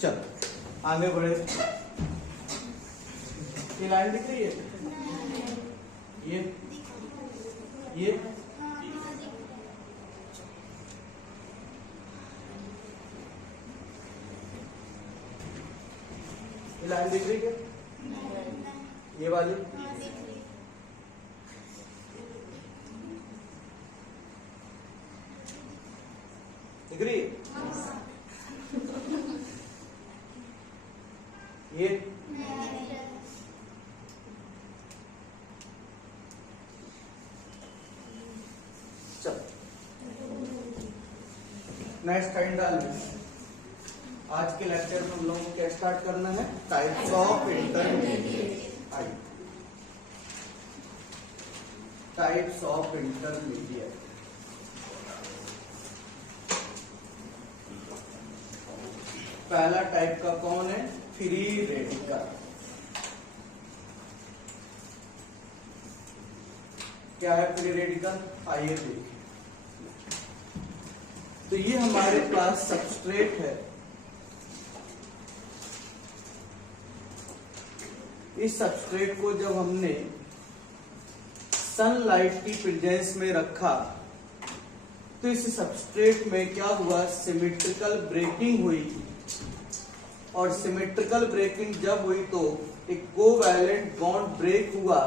चलो आगे बढ़े। ये लाइन दिख रही है, ये लाइन दिख रही है, ये वाली दिख रही है, ये चलो नेक्स्ट टाइम डाल लें। आज के लेक्चर में हम लोगों को क्या स्टार्ट करना है, types of intermediate. Types of intermediate. पहला टाइप का कौन है, फ्री रेडिकल। क्या है फ्री रेडिकल, आइए देखिए। तो ये हमारे पास सबस्ट्रेट है, इस सबस्ट्रेट को जब हमने सनलाइट की प्रेजेंस में रखा तो इस सबस्ट्रेट में क्या हुआ, सिमेट्रिकल ब्रेकिंग हुई। और सिमेट्रिकल ब्रेकिंग जब हुई तो एक कोवैलेंट बॉन्ड ब्रेक हुआ,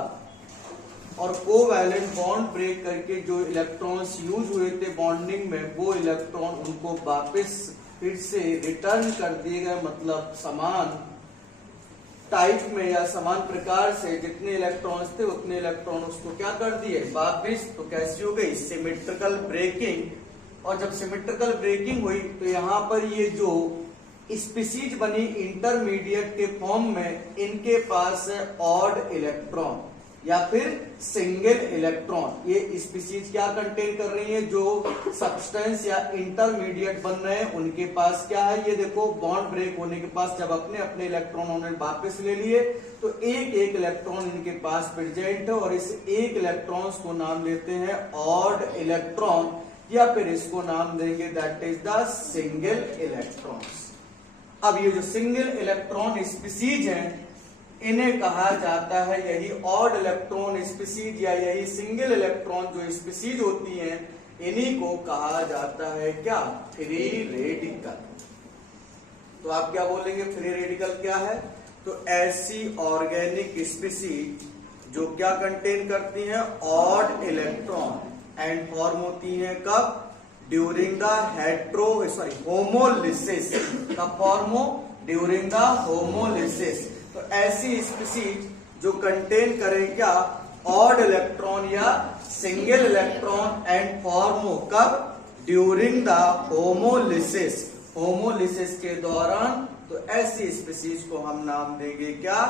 और कोवैलेंट बॉन्ड ब्रेक करके जो इलेक्ट्रॉन्स यूज हुए थे बॉन्डिंग में, वो इलेक्ट्रॉन उनको वापस फिर से रिटर्न कर दिए गए। मतलब समान टाइप में या समान प्रकार से जितने इलेक्ट्रॉन्स थे उतने इलेक्ट्रॉन उसको क्या कर दिए, वापस। तो कैसी हो गई, सिमेट्रिकल ब्रेकिंग। और जब सिमेट्रिकल ब्रेकिंग हुई तो यहाँ पर ये जो स्पीसीज बनी इंटरमीडिएट के फॉर्म में, इनके पास है ऑड इलेक्ट्रॉन या फिर सिंगल इलेक्ट्रॉन। ये स्पीसीज क्या कंटेन कर रही है, जो सब्सटेंस या इंटरमीडिएट बन रहे हैं उनके पास क्या है, ये देखो बॉन्ड ब्रेक होने के पास जब अपने अपने इलेक्ट्रॉन उन्होंने वापस ले लिए तो एक एक इलेक्ट्रॉन इनके पास प्रेजेंट है, और इस एक इलेक्ट्रॉन्स को नाम लेते हैं ऑड इलेक्ट्रॉन, या फिर इसको नाम देंगे that is the single electrons. अब ये जो सिंगल इलेक्ट्रॉन स्पीसीज हैं इन्हें कहा जाता है, यही ऑड इलेक्ट्रॉन स्पीसीज या यही सिंगल इलेक्ट्रॉन जो स्पीसीज होती हैं, इन्हीं को कहा जाता है क्या, फ्री रेडिकल। तो आप क्या बोलेंगे, फ्री रेडिकल क्या है, तो ऐसी ऑर्गेनिक स्पीसीज जो क्या कंटेन करती हैं, ऑड इलेक्ट्रॉन एंड फॉर्म होती हैं कब, ड्यूरिंग द होमोलिसिस। कब फॉर्म हो, ड्यूरिंग द होमोलिसिस। तो ऐसी स्पीसीज जो कंटेन करें क्या, ऑड इलेक्ट्रॉन या सिंगल इलेक्ट्रॉन एंड फॉर्म हो कब, ड्यूरिंग द होमोलिसिस। होमोलिसिस के दौरान। तो ऐसी स्पीसीज को हम नाम देंगे क्या,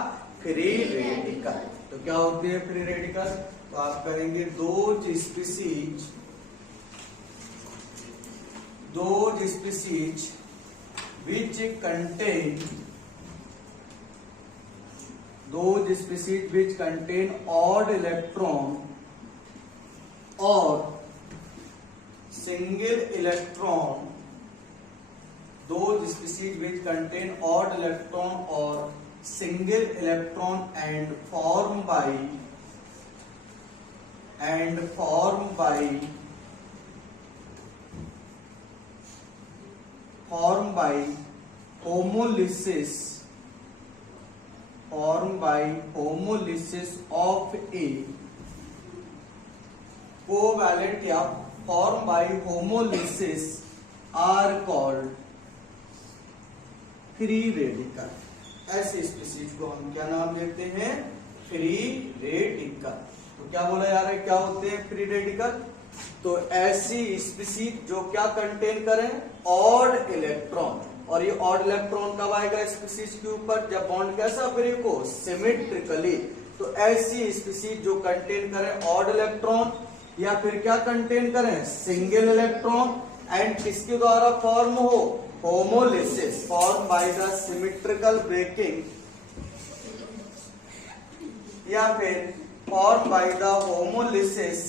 फ्री रेडिकल। तो क्या होते हैं फ्री रेडिकल, तो आप करेंगे those species which contain odd electron or single electron, those species which contain odd electron or single electron and form by homolysis of a covalent या formed by homolysis are called free radical। ऐसे species को हम क्या नाम देते हैं, free radical. तो क्या बोला जा रहा है, क्या होते हैं फ्री रेडिकल, तो ऐसी स्पीसीज जो क्या कंटेन करें, ऑड इलेक्ट्रॉन। और ये ऑड इलेक्ट्रॉन कब आएगा स्पीसीज के ऊपर, जब बॉन्ड कैसा ब्रेक हो, सिमेट्रिकली। तो ऐसी स्पीसीज जो कंटेन करें ऑड इलेक्ट्रॉन या फिर क्या कंटेन करें, सिंगल इलेक्ट्रॉन, एंड किसके द्वारा फॉर्म हो, homolysis, form by the symmetrical breaking, या फिर form by the homolysis,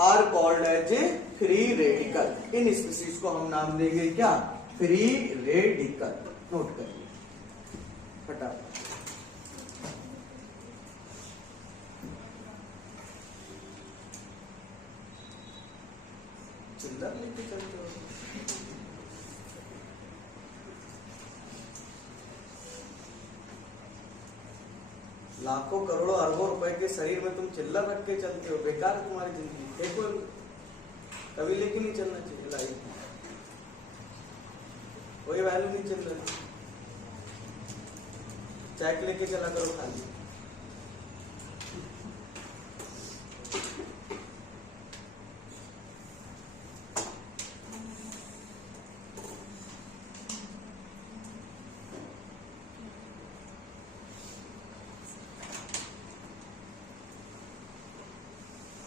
are called as a free radical. इन स्पीसीज को हम नाम देंगे क्या, फ्री रेडिकल। नोट करिए फटाफट। चिल्लर लेके चलते हो। लाखों करोड़ों अरबों रुपए के शरीर में तुम चिल्लर रख के चलते हो, बेकार है तुम्हारी जिंदगी। देखो कभी लेके नहीं चलना चाहिए लाइफ में, कोई वैल्यू नहीं चल रही। चेक लेके चला करो खाली।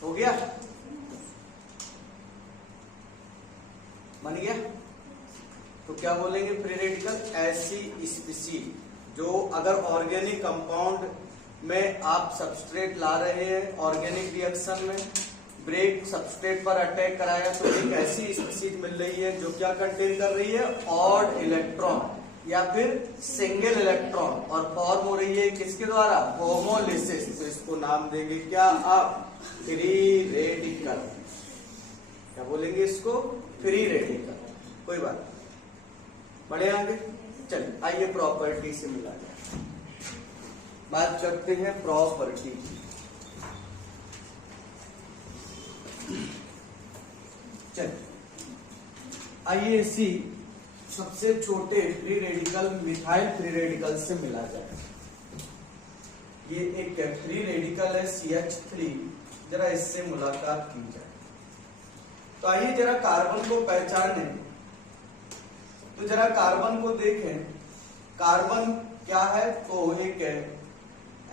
हो गया, बन गया। तो क्या बोलेंगे फ्री रेडिकल? ऐसी स्पीशीज जो अगर ऑर्गेनिक कंपाउंड में आप सबस्ट्रेट ला रहे हैं, ऑर्गेनिक रिएक्शन में ब्रेक सबस्ट्रेट पर अटैक कराया, तो एक ऐसी स्पीशीज मिल रही है जो क्या कंटेन कर रही है? ऑड इलेक्ट्रॉन या फिर सिंगल इलेक्ट्रॉन, और फॉर्म हो रही है किसके द्वारा? होमोलिसिस। तो इसको नाम देंगे क्या आप? Free radical. क्या बोलेंगे इसको? Free radical. कोई बात, बढ़े आगे। चलिए आइए प्रॉपर्टी से मिला जाए, बात करते हैं प्रॉपर्टी। चलिए आइए इसी सबसे छोटे free radical methyl free radical से मिला जाए। ये एक फ्री रेडिकल है CH3, जरा इससे मुलाकात की जाए। तो आइए जरा कार्बन को पहचाने, तो जरा कार्बन को देखें। कार्बन क्या है? तो एक है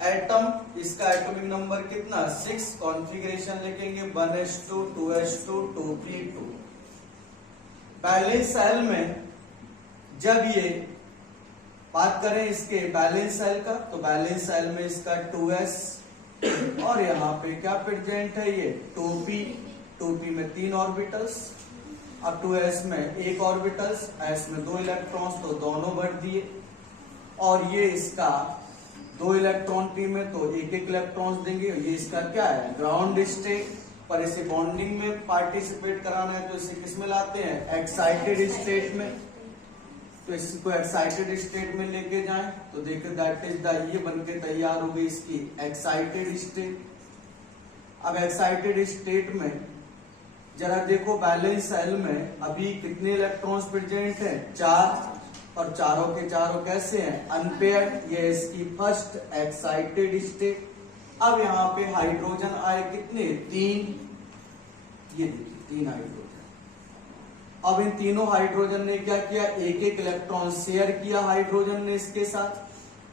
एटम, इसका एटॉमिक नंबर कितना? 6। कॉन्फ़िगरेशन लिखेंगे 1s2 2s2 2p2। Balance cell में जब ये बात करें इसके बैलेंस सेल का, तो बैलेंस सेल में इसका 2s और यहाँ पे क्या प्रेजेंट है? ये 2p। 2p में 3 ऑर्बिटल्स, अब 2s में 1 ऑर्बिटल्स, s में 2 इलेक्ट्रॉन्स, तो दोनों बढ़ दिए। और ये इसका 2 इलेक्ट्रॉन p में, तो 1-1 इलेक्ट्रॉन्स देंगे। ये इसका क्या है? Ground state. पर इसे बॉन्डिंग में पार्टिसिपेट कराना है, तो इसे किस में लाते हैं? एक्साइटेड स्टेट में। तो इसको एक्साइटेड स्टेट में लेके जाएं, तो देखिए दैट इज द, ये बनके तैयार हो गई इसकी एक्साइटेड स्टेट। अब एक्साइटेड स्टेट में जरा देखो बैलेंस सेल में अभी कितने इलेक्ट्रॉन्स प्रेजेंट हैं? 4, और चारों के चारों कैसे हैं? अनपेयर्ड। ये इसकी फर्स्ट एक्साइटेड स्टेट। अब यहाँ पे हाइड्रोजन आए कितने? 3। ये देखिए 3 हाइड्रोजन। अब इन तीनों हाइड्रोजन ने क्या किया? 1-1 इलेक्ट्रॉन शेयर किया हाइड्रोजन ने इसके साथ,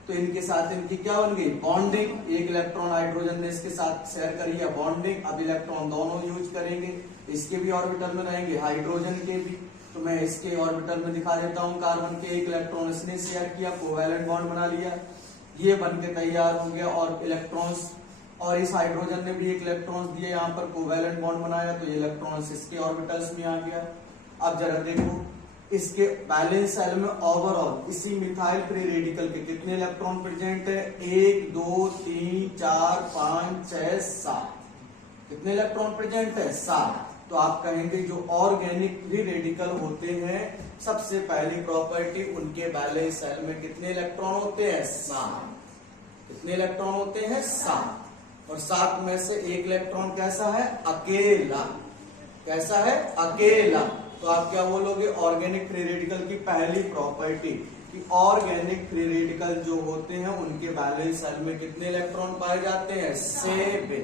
तो इनके साथ इनकी क्या बन गई? बॉन्डिंग। 1 इलेक्ट्रॉन हाइड्रोजन ने इसके साथ शेयर करी है, बॉन्डिंग। अब इलेक्ट्रॉन दोनों यूज करेंगे, इसके भी ऑर्बिटल में रहेंगे, हाइड्रोजन के भी। तो मैं इसके ऑर्बिटल में दिखा देता हूं, कार्बन के 1 इलेक्ट्रॉन इसने शेयर किया, कोवैलेंट बॉन्ड बना लिया, ये बन के तैयार हो गया। और इलेक्ट्रॉन्स, और इस हाइड्रोजन ने भी 1 इलेक्ट्रॉन्स दिए, यहाँ पर कोवैलेंट बॉन्ड बनाया, तो ये इलेक्ट्रॉन्स इसके ऑर्बिटल्स में आ गया। अब जरा देखो इसके बैलेंस सेल में ओवरऑल इसी मिथाइल फ्री रेडिकल के कितने इलेक्ट्रॉन प्रेजेंट है? 1 2 3 4 5 6 7। कितने इलेक्ट्रॉन प्रेजेंट है? 7। तो आप कहेंगे जो ऑर्गेनिक फ्री रेडिकल होते हैं, सबसे पहली प्रॉपर्टी उनके बैलेंस सेल में कितने इलेक्ट्रॉन होते हैं? 7। कितने इलेक्ट्रॉन होते हैं? 7। और 7 में से 1 इलेक्ट्रॉन कैसा है? अकेला। कैसा है? अकेला। तो आप क्या बोलोगे? ऑर्गेनिक फ्री रेडिकल की पहली प्रॉपर्टी कि ऑर्गेनिक फ्री रेडिकल जो होते हैं उनके बैलेंस सेल में कितने इलेक्ट्रॉन पाए जाते हैं? 7।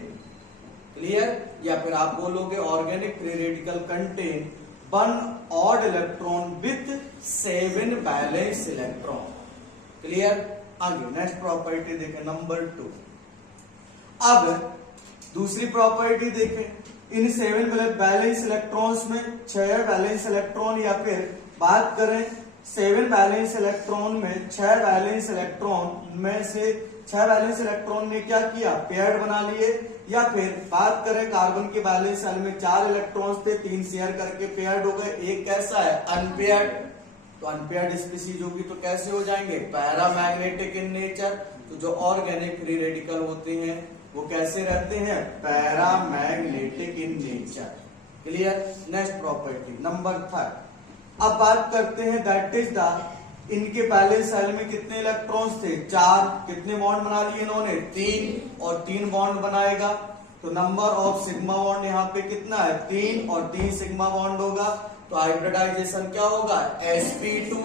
क्लियर? या फिर आप बोलोगे organic free radical contain 1 odd electron with 7 valence electron. Clear? आगे नेक्स्ट प्रॉपर्टी देखें, नंबर 2। अब दूसरी प्रॉपर्टी देखें, इन 7 बैलेंस इलेक्ट्रॉन्स में 6 बैलेंस इलेक्ट्रॉन, या फिर बात करें 7 बैलेंस इलेक्ट्रॉन में 6 बैलेंस इलेक्ट्रॉन में से 6 बैलेंस इलेक्ट्रॉन ने क्या किया? पेयर्ड बना लिए। या फिर बात करें कार्बन के बैलेंस सेल में 4 इलेक्ट्रॉन्स थे, 3 शेयर करके पेयर्ड हो गए, एक कैसा है? अनपेयर्ड। तो तो अनपेयर्ड स्पीसीज होगी तो कैसे हो जाएंगे, पैरामैग्नेटिक इन नेचर। तो जो ऑर्गेनिक फ्री रेडिकल होते हैं वो कैसे रहते हैं, paramagnetic in nature. Clear. Next property number 3। अब बात करते हैं दैट इज द, इनके पहले सेल में कितने इलेक्ट्रॉन्स थे, 4। कितने बॉन्ड बना लिए इन्होंने, 3, और 3 बॉन्ड बनाएगा तो नंबर ऑफ सिग्मा बॉन्ड यहाँ पे कितना है, 3, और 3 सिग्मा बॉन्ड होगा तो हाइब्रिडाइजेशन क्या होगा, sp2।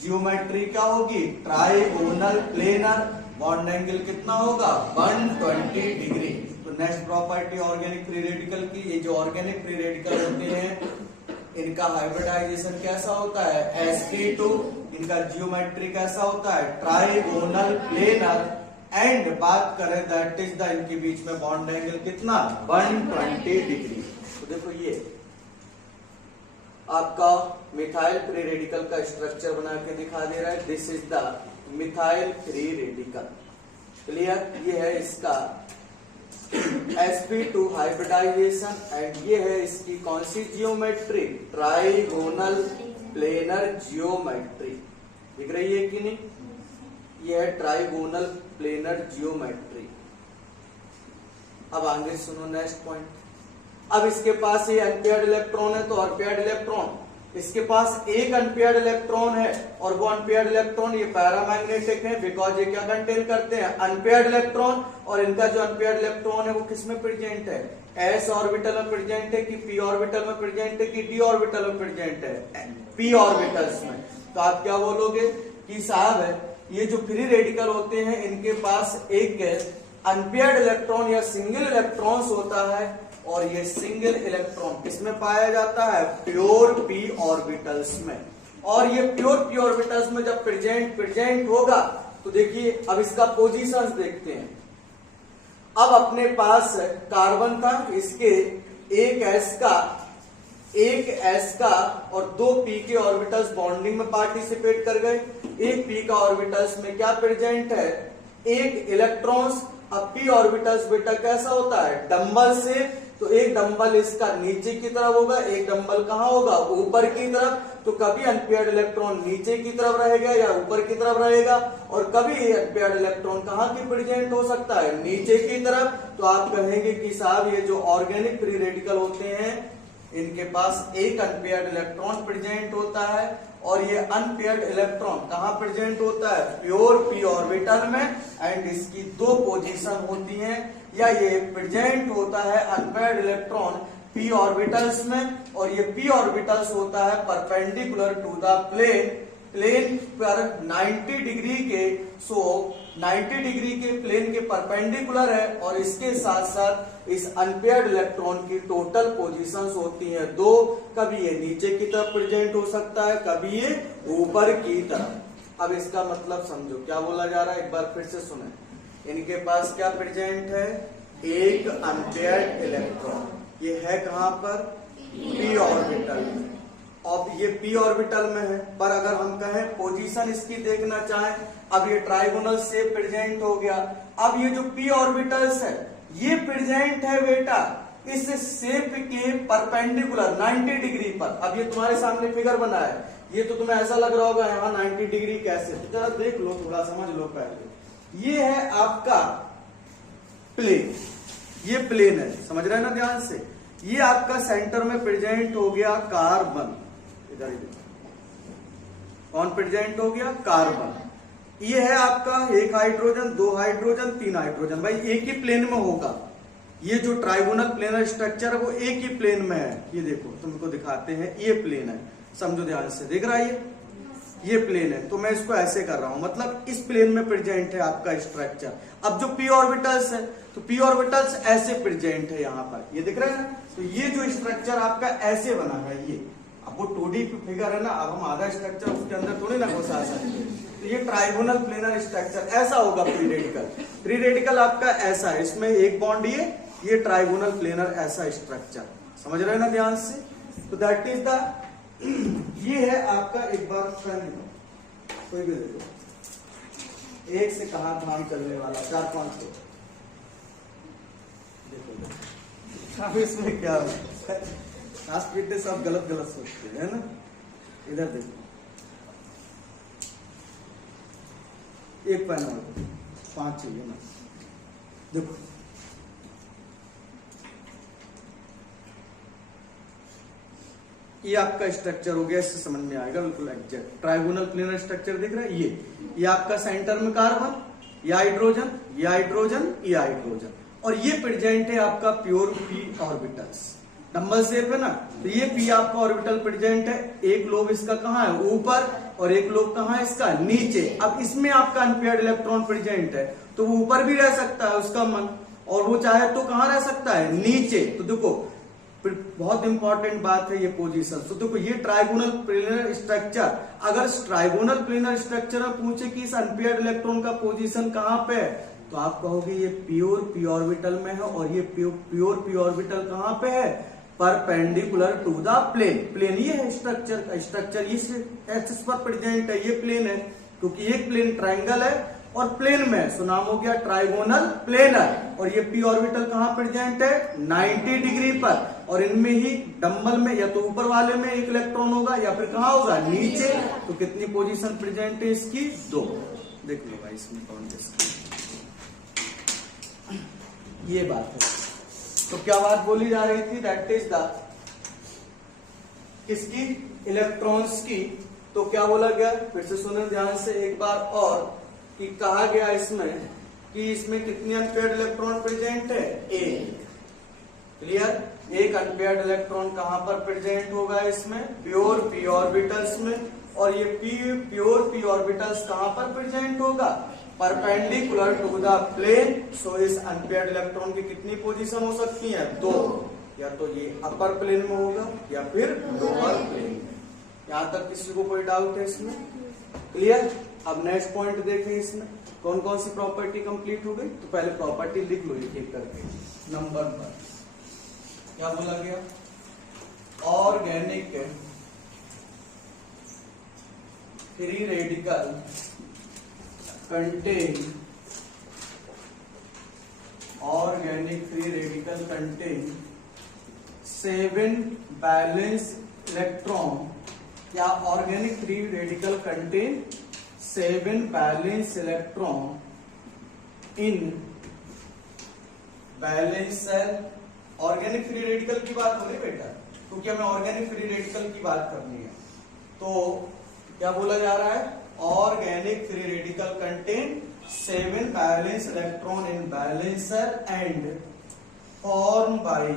जियोमेट्री क्या होगी, ट्राइगोनल प्लेनर। बॉन्ड एंगल कितना होगा, 120 डिग्री। तो next property organic free radical की, ये जो ऑर्गेनिक फ्री रेडिकल होते हैं इनका हाइब्रिडाइजेशन कैसा होता है, sp2। इनका जियोमेट्री कैसा होता है, ट्राइगोनल प्लेनर। एंड बात करें दैट इज द, इनके बीच में बॉन्ड एंगल कितना, 120 डिग्री। तो देखो ये आपका मिथाइल फ्री रेडिकल का स्ट्रक्चर बना के दिखा दे रहा है। This is the methyl free radical. Clear. ये है इसका sp2 हाइब्रिडाइजेशन एंड ये है इसकी कौन सी जियोमेट्री, ट्राइगोनल प्लेनर जियोमेट्री। दिख रही है कि नहीं, ये है ट्राइगोनल प्लेनर जियोमेट्री। अब आगे सुनो नेक्स्ट पॉइंट। अब इसके पास ये अनपेयर्ड इलेक्ट्रॉन है तो अनपेयर्ड इलेक्ट्रॉन, इसके पास एक अनपेयर्ड इलेक्ट्रॉन है और वो अनपेयर्ड इलेक्ट्रॉन ये पैरामैग्नेटिक है बिकॉज ये क्या कंटेन करते हैं, अनपेयर्ड इलेक्ट्रॉन। और इनका जो अनपेयर्ड इलेक्ट्रॉन है वो किस में प्रेजेंट है, s ऑर्बिटल में प्रेजेंट है कि p ऑर्बिटल में प्रेजेंट है कि d ऑर्बिटल में प्रेजेंट है, p ऑर्बिटल्स में। तो आप क्या बोलोगे कि साहब ये जो फ्री रेडिकल होते हैं इनके पास एक अनपेयर्ड इलेक्ट्रॉन या सिंगल इलेक्ट्रॉन्स होता है और ये सिंगल इलेक्ट्रॉन किसमें पाया जाता है, प्योर p ऑर्बिटल्स में। और ये प्योर p ऑर्बिटल्स में जब प्रेजेंट होगा तो देखिए अब इसका पोजीशंस देखते हैं। अब अपने पास कार्बन था, इसके एक s का और 2 p के ऑर्बिटल्स बॉन्डिंग में पार्टिसिपेट कर गए। एक p का ऑर्बिटल्स में क्या प्रेजेंट है, एक इलेक्ट्रॉन्स। अब p ऑर्बिटल्स बेटा कैसा होता है, डंबल से, तो एक डंबल इसका नीचे की तरफ होगा, एक डंबल कहाँ होगा, ऊपर की तरफ। तो कभी अनपेयर्ड इलेक्ट्रॉन नीचे की तरफ रहेगा या ऊपर की तरफ रहेगा, और कभी अनपेयर्ड इलेक्ट्रॉन कहाँ की प्रेजेंट हो सकता है, नीचे की तरफ। तो आप कहेंगे कि साहब ये जो ऑर्गेनिक फ्री रेडिकल होते हैं इनके पास एक अनपेयर्ड इलेक्ट्रॉन प्रेजेंट होता है और ये अनपेयर्ड इलेक्ट्रॉन कहाँ प्रेजेंट होता है, प्योर p ऑर्बिटल में। एंड इसकी 2 पोजीशन होती हैं, या ये प्रेजेंट होता है अनपेयर्ड इलेक्ट्रॉन p ऑर्बिटल्स में और ये p ऑर्बिटल्स होता है परपेंडिकुलर टू द प्लेन पर 90 डिग्री के। सो 90 डिग्री के प्लेन के परपेंडिकुलर है और इसके साथ साथ इस अनपेयर्ड इलेक्ट्रॉन की टोटल पोजीशंस होती हैं 2। कभी ये नीचे की तरफ प्रेजेंट हो सकता है, कभी ये ऊपर की तरफ। अब इसका मतलब समझो क्या बोला जा रहा है, एक बार फिर से सुने। इनके पास क्या प्रेजेंट है, एक अनपेयर्ड इलेक्ट्रॉन। ये है कहां पर, p ऑर्बिटल में। अब ये p ऑर्बिटल में है, पर अगर हम कहें पोजीशन इसकी देखना चाहें, अब ये ट्राइगोनल शेप प्रेजेंट हो गया। अब ये जो p ऑर्बिटल्स है ये प्रेजेंट है बेटा इस शेप के परपेंडिकुलर 90 डिग्री पर। अब ये तुम्हारे सामने फिगर बना है, ये तो तुम्हें ऐसा लग रहा होगा यहाँ 90 डिग्री कैसे, तो जरा देख लो, थोड़ा समझ लो पहले। ये है आपका प्लेन, ये प्लेन है, समझ रहे हैं ना ध्यान से। ये आपका सेंटर में प्रेजेंट हो गया कार्बन, इधर कौन प्रेजेंट हो गया, कार्बन। ये है आपका एक हाइड्रोजन, 2 हाइड्रोजन, 3 हाइड्रोजन। भाई एक ही प्लेन में होगा, ये जो ट्राइगोनल प्लेनर स्ट्रक्चर है वो एक ही प्लेन में है। ये देखो तुमको दिखाते हैं, ये प्लेन है, समझो ध्यान से, दिख रहा है ये प्लेन है। तो मैं इसको ऐसे कर रहा हूं, मतलब इस प्लेन में प्रेजेंट है आपका स्ट्रक्चर। अब जो p ऑर्बिटल्स है तो p ऑर्बिटल्स ऐसे प्रेजेंट है यहाँ पर, ये दिख रहा है। तो ये जो स्ट्रक्चर आपका ऐसे बना है, ये अब वो 2D फिगर है ना, अब हम आधा स्ट्रक्चर उसके अंदर थोड़ी ना घुसा सकते। तो ये ट्राइगोनल प्लेनर स्ट्रक्चर ऐसा होगा फ्री रेडिकल। फ्री रेडिकल आपका ऐसा है, इसमें एक बॉन्ड ये ट्राइगोनल प्लेनर ऐसा स्ट्रक्चर, समझ रहे हैं ना ध्यान से। तो दैट इज द, ये है आपका, एक बार कोई भी देखो, एक से कहा काम चलने वाला 4-5 को देखो। अब इसमें क्या है, सब गलत सोचते हैं ना। इधर देखो, एक पेन और 5 चाहिए ना। देखो ये आपका स्ट्रक्चर हो गया, इससे समझ में आएगा बिल्कुल एग्जैक्ट। ट्राइगोनल प्लेनर स्ट्रक्चर दिख रहा है, ये आपका सेंटर में कार्बन, ये हाइड्रोजन, ये हाइड्रोजन, ये हाइड्रोजन, और ये प्रेजेंट है आपका pure P orbitals. Double shape है ना, तो ये पी आपका ऑर्बिटल प्रेजेंट है। एक लोब इसका कहाँ है, ऊपर, और एक लोब कहाँ है इसका, नीचे। अब इसमें आपका अनपेयर्ड इलेक्ट्रॉन प्रेजेंट है, तो वो ऊपर भी रह सकता है उसका मन, और वो चाहे तो कहाँ रह सकता है, नीचे। तो देखो बहुत इंपॉर्टेंट बात है ये पोजीशन। तो देखो ये ट्राइगोनल प्लेनर स्ट्रक्चर, अगर ट्राइगोनल प्लेनर स्ट्रक्चर में पूछे कि इस अनपेयर्ड इलेक्ट्रॉन का पोजीशन कहाँ पे है, तो आप कहोगे ये प्योर पी ऑर्बिटल में है, और ये प्योर पी ऑर्बिटल कहाँ पे है, perpendicular to the plane. Plane ये है स्ट्रक्चर का, स्ट्रक्चर इस एक्सिस पर प्रेजेंट है, ये प्लेन है, क्योंकि ये प्लेन ट्राइंगल है और प्लेन में, सो नाम हो गया ट्राइगोनल प्लेनर। और ये पी ऑर्बिटल कहाँ प्रेजेंट है, 90 डिग्री पर, और इनमें ही डंबल में या तो ऊपर वाले में एक इलेक्ट्रॉन होगा या फिर कहाँ होगा, नीचे। तो कितनी पोजीशन प्रेजेंट है इसकी, 2। देख लो भाई इसमें कौन किसकी, ये बात है। तो क्या बात बोली जा रही थी, दैट इज द किसकी, इलेक्ट्रॉन्स की। तो क्या बोला गया, फिर से सुने ध्यान से एक बार और, कि कहा गया इसमें कि इसमें कितनी अनपेयर्ड इलेक्ट्रॉन प्रेजेंट है, एक। क्लियर, एक अनपेयर्ड इलेक्ट्रॉन कहां पर प्रेजेंट होगा, इसमें प्योर पी ऑर्बिटल्स में। और ये प्योर पी ऑर्बिटल्स कहां पर प्रेजेंट होगा, perpendicular to the plane. So इस अनपेयर्ड इलेक्ट्रॉन की कितनी पोजीशन हो सकती है, 2। या तो ये अपर प्लेन में होगा या फिर लोअर प्लेन में। यहां तक किसी को कोई डाउट है इसमें, क्लियर। अब नेक्स्ट पॉइंट देखें, इसमें कौन कौन सी प्रॉपर्टी कंप्लीट हो गई। तो पहले प्रॉपर्टी लिख लो एक एक करके। नंबर पर क्या बोला गया, organic free radical contain, organic free radical contain 7 valence electron, या organic free radical contain 7 valence electron in valence shell. Organic free radical की बात हो रही बेटा, क्योंकि हमें ऑर्गेनिक फ्री रेडिकल की बात करनी है। तो क्या बोला जा रहा है, organic free radical contain 7 valence electron in valence shell and form by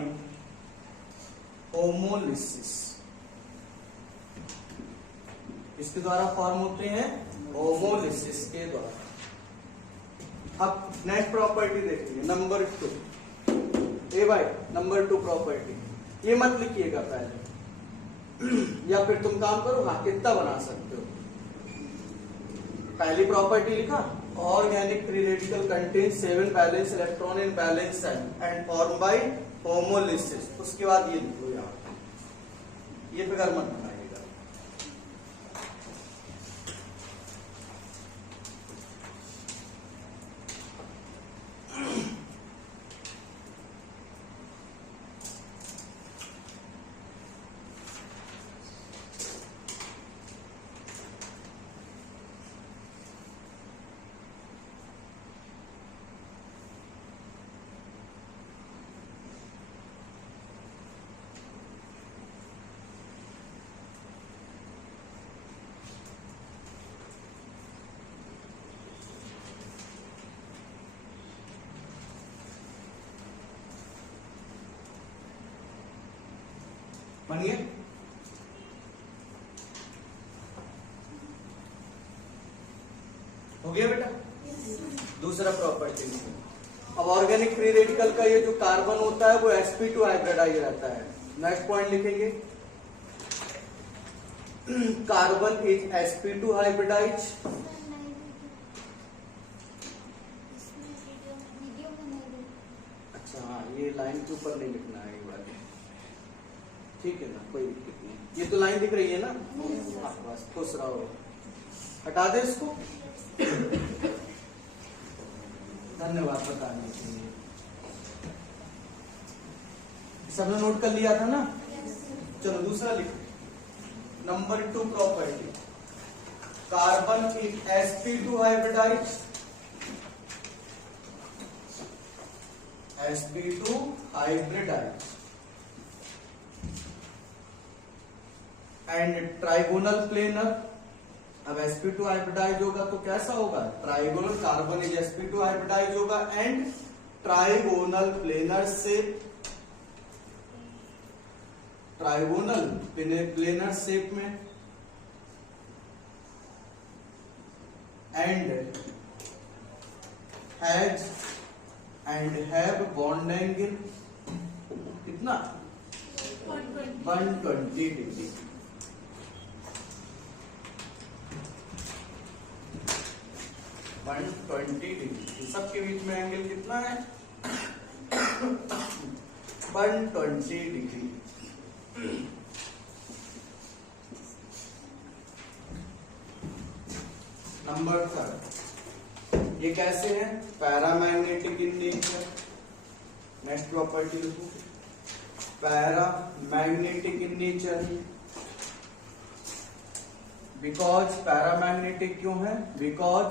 homolysis. इसके द्वारा फॉर्म होते हैं होमोलिसिस के द्वारा। अब नेक्स्ट प्रॉपर्टी देखिए, नंबर 2। ए भाई नंबर 2 प्रॉपर्टी, ये मत लिखिएगा पहले, या फिर तुम काम करो, हाँ कितना बना सकते हो। पहली प्रॉपर्टी लिखा, organic free radical contain 7 valence electron in valence shell and form by homolysis. उसके बाद ये लिखो, यहाँ ये फिगर मत बनाइएगा। बनिए, हो गया बेटा। दूसरा प्रॉपर्टी, अब ऑर्गेनिक फ्री रेडिकल का ये जो कार्बन होता है वो sp2 हाइब्रिडाइज रहता है। नेक्स्ट पॉइंट लिखेंगे, कार्बन इज sp2 हाइब्रिडाइज। अच्छा हाँ, ये लाइन के ऊपर नहीं लिखना है, ये बात ठीक है ना, कोई दिक्कत नहीं। ये तो लाइन दिख रही है ना, बस खुश रहो। हटा दे इसको, धन्यवाद बताने के लिए। सबने नोट कर लिया था ना, चलो दूसरा लिखो, number 2 property. Carbon in sp2 hybridized, sp2 hybridized and trigonal planar. अब sp2 हाइब्रिडाइज होगा तो कैसा होगा, trigonal, carbon is sp2 hybridized होगा and trigonal planar shape, trigonal planar shape में and has and have bond angle कितना 120 degree. सबके बीच में एंगल कितना है 120 डिग्री। नंबर 3, ये कैसे है, paramagnetic in nature. Next property लिखो, paramagnetic in nature. Because paramagnetic क्यों है, because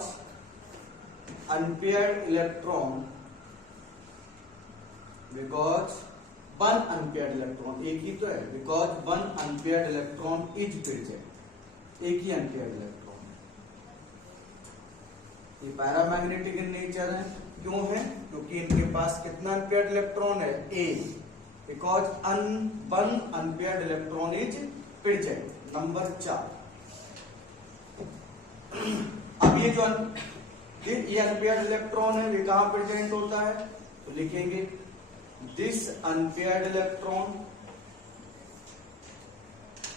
unpaired electron, because one unpaired electron, एक ही तो है, because one unpaired electron is present, एक ही अनपेयर्ड इलेक्ट्रॉन। ये पैरामैग्नेटिक इन नेचर है, क्यों है, क्योंकि इनके पास कितना अनपेयर्ड इलेक्ट्रॉन है, ए, because one unpaired electron is present. Number 4, अब ये जो ये अनपेयर्ड इलेक्ट्रॉन है, ये कहां प्रेजेंट होता है, तो लिखेंगे दिस अनपेयर्ड इलेक्ट्रॉन,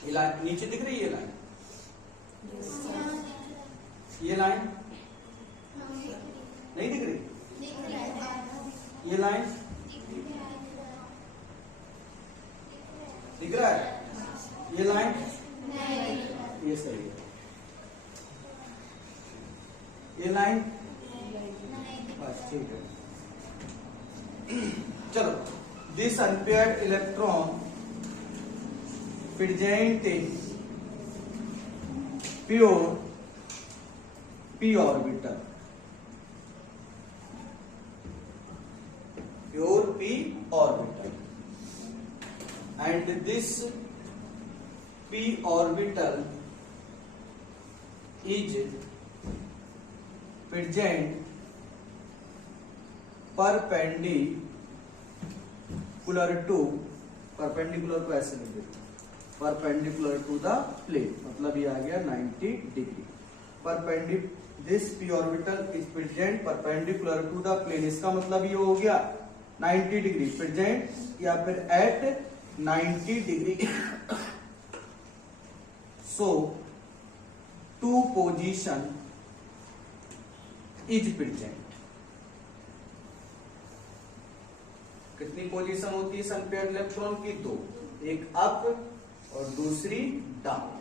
ये लाइन नीचे दिख रही है, ये लाइन, ये लाइन नहीं दिख रही, ये लाइन दिख रहा है, ये लाइन, ये सही है, ये लाइन, बस ठीक है। चलो, this unpaired electron present in pure p orbital, pure p orbital, and this p orbital is present perpendicular को ऐसे लिख देते, परपेंडिकुलर टू द प्लेन, मतलब ये आ गया 90 degree. This p orbital is present perpendicular to the plane, इसका मतलब ये हो गया 90 डिग्री प्रेजेंट या फिर at 90 degree. So two position is present. कितनी पोजीशन होती है अनपेयर्ड इलेक्ट्रॉन की, दो, एक अप और दूसरी डाउन।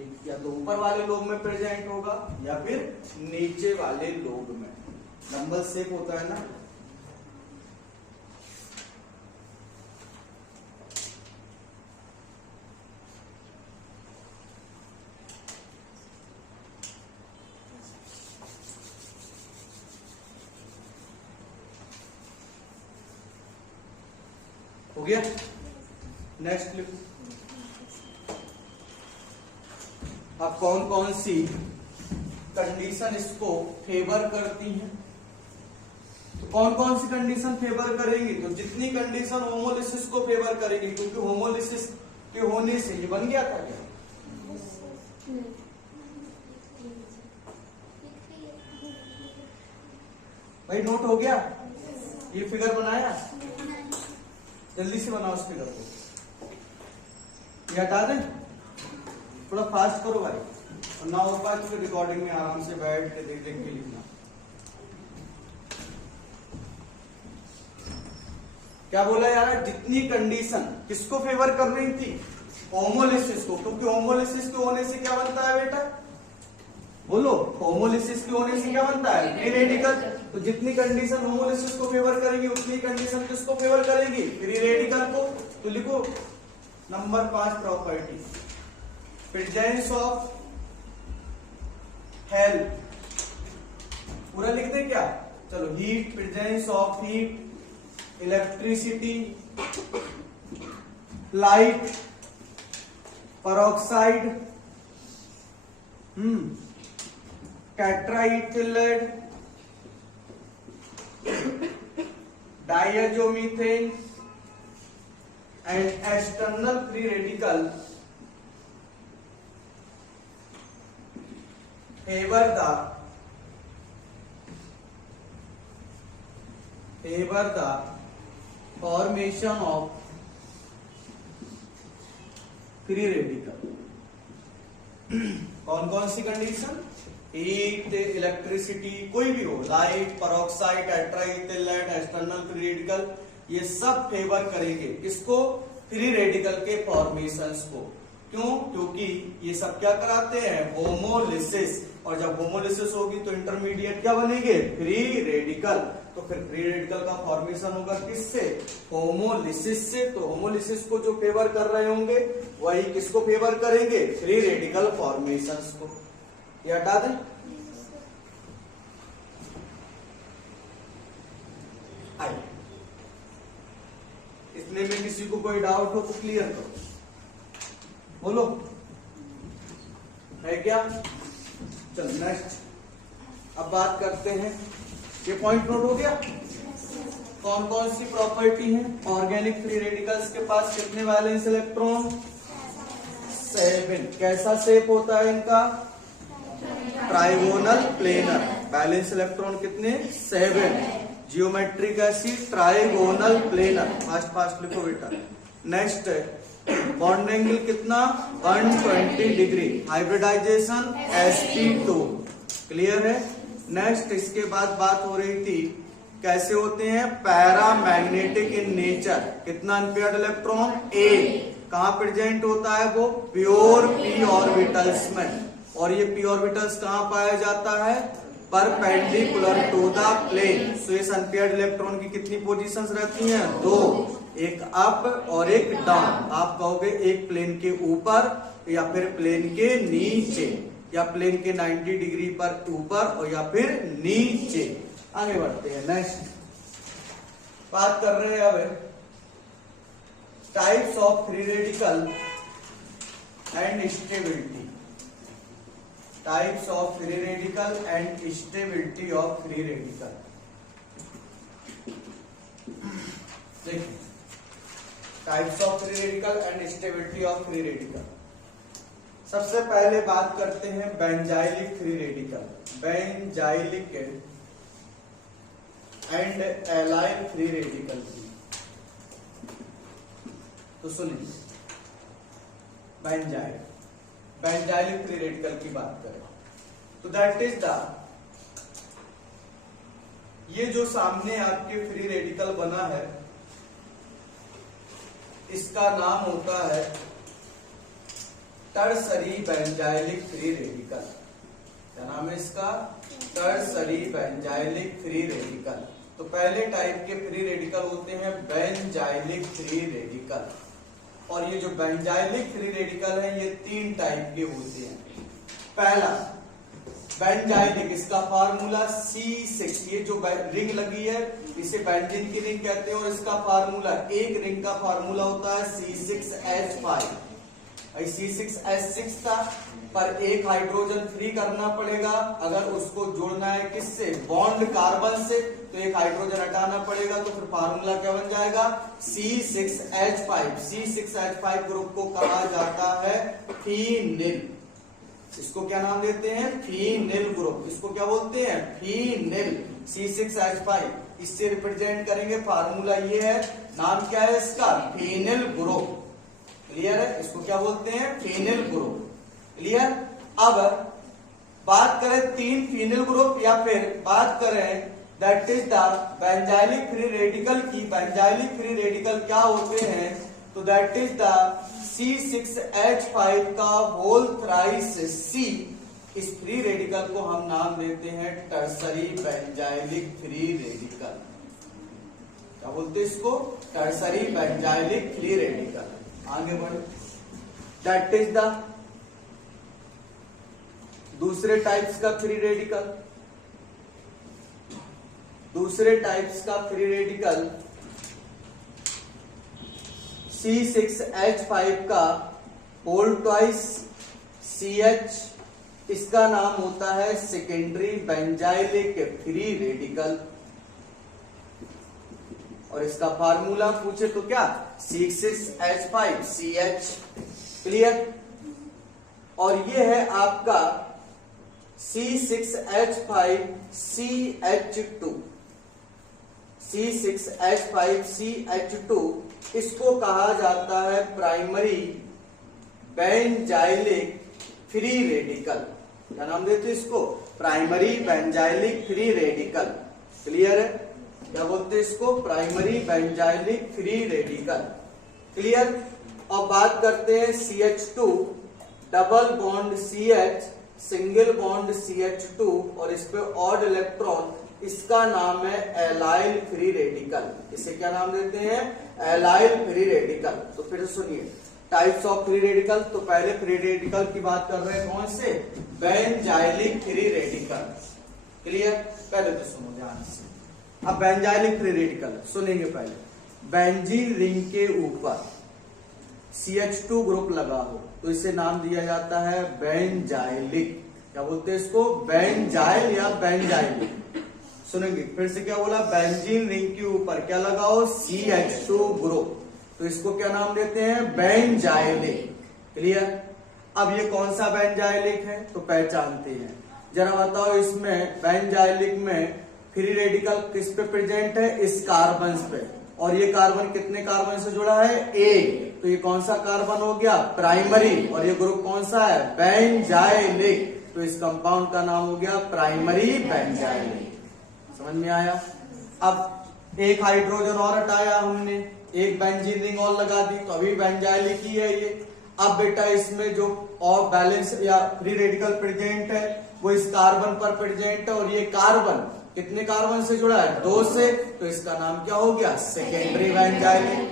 एक या तो ऊपर वाले लोब में प्रेजेंट होगा या फिर नीचे वाले लोब में। नंबर शेप होता है ना, हो गया। नेक्स्ट लिखो, अब कौन कौन सी कंडीशन इसको फेवर करती हैं, तो कौन कौन सी कंडीशन फेवर करेंगी, तो जितनी कंडीशन होमोलिसिस को फेवर करेगी, क्योंकि होमोलिसिस के होने से ये बन गया था क्या, भाई नोट हो गया, ये फिगर बनाया, जल्दी से बनाओ उस फिगर को, ये हटा दें, थोड़ा फास्ट करो भाई, और ना हो पाए तो रिकॉर्डिंग में आराम से बैठ के देख देख के लिखना। क्या बोला यार, जितनी कंडीशन किसको फेवर कर रही थी, होमोलिसिस को, क्योंकि होमोलिसिस के होने से क्या बनता है बेटा, बोलो, होमोलिसिस के होने से क्या बनता है, फ्री रेडिकल। तो जितनी कंडीशन होमोलिसिस को फेवर करेगी उतनी कंडीशन किसको फेवर करेगी, फ्री रेडिकल को। तो लिखो number 5 property, presence of help, पूरा लिख दे क्या? चलो, heat, presence of heat, electricity, light, peroxide, tetraethyl, diazomethane and external free radical favor the formation of free radical. कौन कौन सी कंडीशन? हीट, इलेक्ट्रिसिटी, कोई भी हो, light, peroxide, tetraethylate, external free radical, ये सब फेवर करेंगे किसको? फ्री रेडिकल के फॉर्मेशंस को। क्यों? क्योंकि ये सब क्या कराते हैं? होमोलिसिस। और जब होमोलिसिस होगी तो इंटरमीडिएट क्या बनेंगे? Free radical. तो फिर फ्री रेडिकल का फॉर्मेशन होगा किससे? होमोलिसिस से। तो होमोलिसिस को जो फेवर कर रहे होंगे वही किसको फेवर करेंगे? फ्री रेडिकल फॉर्मेशंस को। ये हटा दें। आइए, इसमें में किसी को कोई डाउट हो तो क्लियर करो, बोलो, है क्या? चलो नेक्स्ट अब बात करते हैं। ये पॉइंट नोट हो गया? कौन कौन सी प्रॉपर्टी है ऑर्गेनिक फ्री रेडिकल्स के पास? कितने वैलेंस इलेक्ट्रॉन? 7। कैसा शेप होता है इनका? Trigonal planar. बैलेंस इलेक्ट्रॉन कितने? 7। जियोमेट्री कैसी? Trigonal planar. फास्ट फास्ट लिखो बेटा। नेक्स्ट बॉन्ड एंगल कितना? 120 डिग्री। Hybridization sp2। क्लियर है? नेक्स्ट इसके बाद बात हो रही थी कैसे होते हैं? Paramagnetic in nature. कितना अनपेयर्ड इलेक्ट्रॉन? 1। कहां प्रेजेंट होता है वो? प्योर p ऑर्बिटल्स में। और ये p ऑर्बिटल्स कहां पाया जाता है? Perpendicular to the plane. So इस अनपेयर्ड इलेक्ट्रॉन की कितनी पोजीशंस रहती हैं? 2। एक अप और एक डाउन। आप कहोगे एक प्लेन के ऊपर या फिर प्लेन के नीचे, या प्लेन के 90 डिग्री पर ऊपर और या फिर नीचे। आगे बढ़ते हैं। नेक्स्ट बात कर रहे हैं अब types of free radical and stability. Types of free radical and stability of free radical. देखिए, types of free radical and stability of free radical. सबसे पहले बात करते हैं benzylic free radical. Benzylic and allyl free radical की। तो सुनिए, benzylic free radical की बात करें तो दैट इज द, ये जो सामने आपके फ्री रेडिकल बना है इसका नाम होता है टर्सरी बेंजाइलिक फ्री रेडिकल। क्या नाम है इसका? Tertiary benzylic free radical. तो पहले टाइप के फ्री रेडिकल होते हैं बेंजाइलिक फ्री रेडिकल। और ये जो बेंजाइलिक फ्री रेडिकल है ये 3 टाइप के होते हैं। पहला बेंजाइलिक, इसका फार्मूला C6। ये जो रिंग लगी है इसे बेंजीन की रिंग कहते हैं और इसका फार्मूला, एक रिंग का फार्मूला होता है C6H5। C6H6 था पर एक हाइड्रोजन फ्री करना पड़ेगा। अगर उसको जोड़ना है किससे? बॉन्ड कार्बन से, तो एक हाइड्रोजन हटाना पड़ेगा। तो फिर फार्मूला क्या बन जाएगा? C6H5। C6H5 ग्रुप को कहा जाता है फीनिल। इसको क्या नाम देते हैं? फीनिल ग्रुप। इसको क्या बोलते हैं? फीनिल। C6H5 इससे रिप्रेजेंट करेंगे। फार्मूला ये है, नाम क्या है इसका? फीनिल ग्रुप। क्लियर है? इसको क्या बोलते हैं? फीनिल ग्रुप। क्लियर? अब बात करें 3 फीनिल ग्रुप या फिर बात करें that is the benzylic free radical की। बेंजाइलिक फ्री रेडिकल क्या होते हैं? तो दैट इज द C6H5 का होल थ्राइस C। इस फ्री रेडिकल को हम नाम देते हैं टर्सरी बेंजाइलिक फ्री रेडिकल। क्या बोलते हैं इसको? Tertiary benzylic free radical. आगे बढ़े, दैट इज द दूसरे टाइप्स का फ्री रेडिकल, दूसरे टाइप्स का फ्री रेडिकल C6H5 का होल ट्वाइस CH, इसका नाम होता है सेकेंडरी बेंजाइलिक फ्री रेडिकल। और इसका फार्मूला पूछे तो क्या, C6H5CH। क्लियर। और ये है आपका C6H5CH2, C6H5CH2, इसको कहा जाता है प्राइमरी बेंजाइलिक फ्री रेडिकल। क्या नाम देते हैं इसको, primary benzylic free radical. Clear है, क्या बोलते हैं इसको, primary benzylic free radical. Clear. अब बात करते हैं CH2 double bond CH single bond CH2 और इस पे ऑड इलेक्ट्रॉन, इसका नाम है एलाइल फ्री रेडिकल। इसे क्या नाम देते हैं, एलाइल फ्री रेडिकल। तो फिर सुनिए टाइप्स ऑफ फ्री रेडिकल। तो पहले फ्री रेडिकल की बात कर रहे हैं कौन से, बेंजाइलिक फ्री रेडिकल। क्लियर। पहले तो सुनो ध्यान से। अब बेंजाइलिक फ्री रेडिकल सुनेंगे पहले। बेंजीन रिंग के ऊपर CH2 ग्रुप लगा हो तो इसे नाम दिया जाता है बेंजाइलिक। क्या बोलते हैं इसको, बेंजाइल या बेंजाइलिक। सुनेंगे फिर से, क्या बोला, बेंजीन रिंग के ऊपर क्या लगा हो, CH2 ग्रुप, तो इसको क्या नाम देते हैं, बेंजाइलिक। क्लियर। अब ये कौन सा बेंजाइलिक है तो पहचानते हैं। जरा बताओ इसमें बेंजाइलिक में फ्री रेडिकल किस पे प्रेजेंट है, इस कार्बन पे। और ये कार्बन कितने कार्बन से जुड़ा है, एक। तो ये कौन सा कार्बन हो गया, प्राइमरी। और ये ग्रुप कौन सा है, बेंजाइलिक। तो इस कंपाउंड का नाम हो गया प्राइमरी बेंजाइलिक। समझ में आया। अब एक हाइड्रोजन और हटाया हमने, एक बेंजीन रिंग और लगा दी, तो अभी बेंजाइलिक ही है ये। अब बेटा इसमें जो और बैलेंस या फ्री रेडिकल प्रेजेंट है वो इस कार्बन पर प्रेजेंट है। और ये कार्बन कितने कार्बन से जुड़ा है, 2 से। तो इसका नाम क्या हो गया, सेकेंडरी बेंजाइलिक।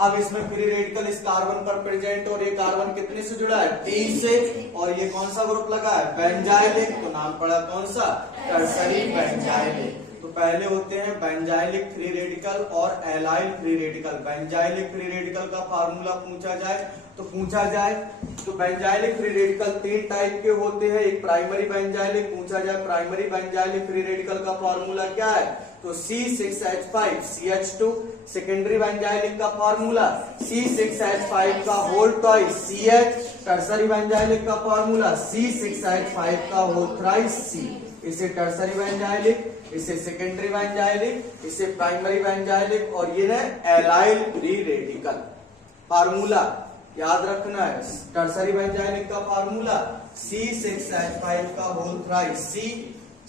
अब इसमें फ्री रेडिकल इस कार्बन पर प्रेजेंट और ये कार्बन कितने से जुड़ा है, 3 से। और ये कौन सा ग्रुप लगा है, बेंजाइलिक। तो नाम पड़ा कौन सा, टर्सरी बेंजाइलिक। तो पहले होते हैं बेंजाइलिक फ्री रेडिकल और allyl free radical. Benzylic free radical का फार्मूला पूछा जाए तो बेंजाइलिक फ्री रेडिकल 3 टाइप के होते हैं। एक प्राइमरी बेंजाइलिक, पूछा जाए प्राइमरी बेंजाइलिक फ्री रेडिकल का फार्मूला क्या है, तो C6H5CH2। सेकेंडरी बेंजाइलिक का फार्मूला C6H5 का whole twice CH। Tertiary benzylic का फार्मूला C6H5 का होल थ्राइस C। इसे टर्सरी बेंजाइलिक, इसे सेकेंडरी बेंजाइलिक, इसे प्राइमरी बेंजाइलिक, और ये है एलाइल फ्री रेडिकल। फार्मूला याद रखना है, टर्सरी बेंजाइलिक का फार्मूला C6H5 का whole thrice C।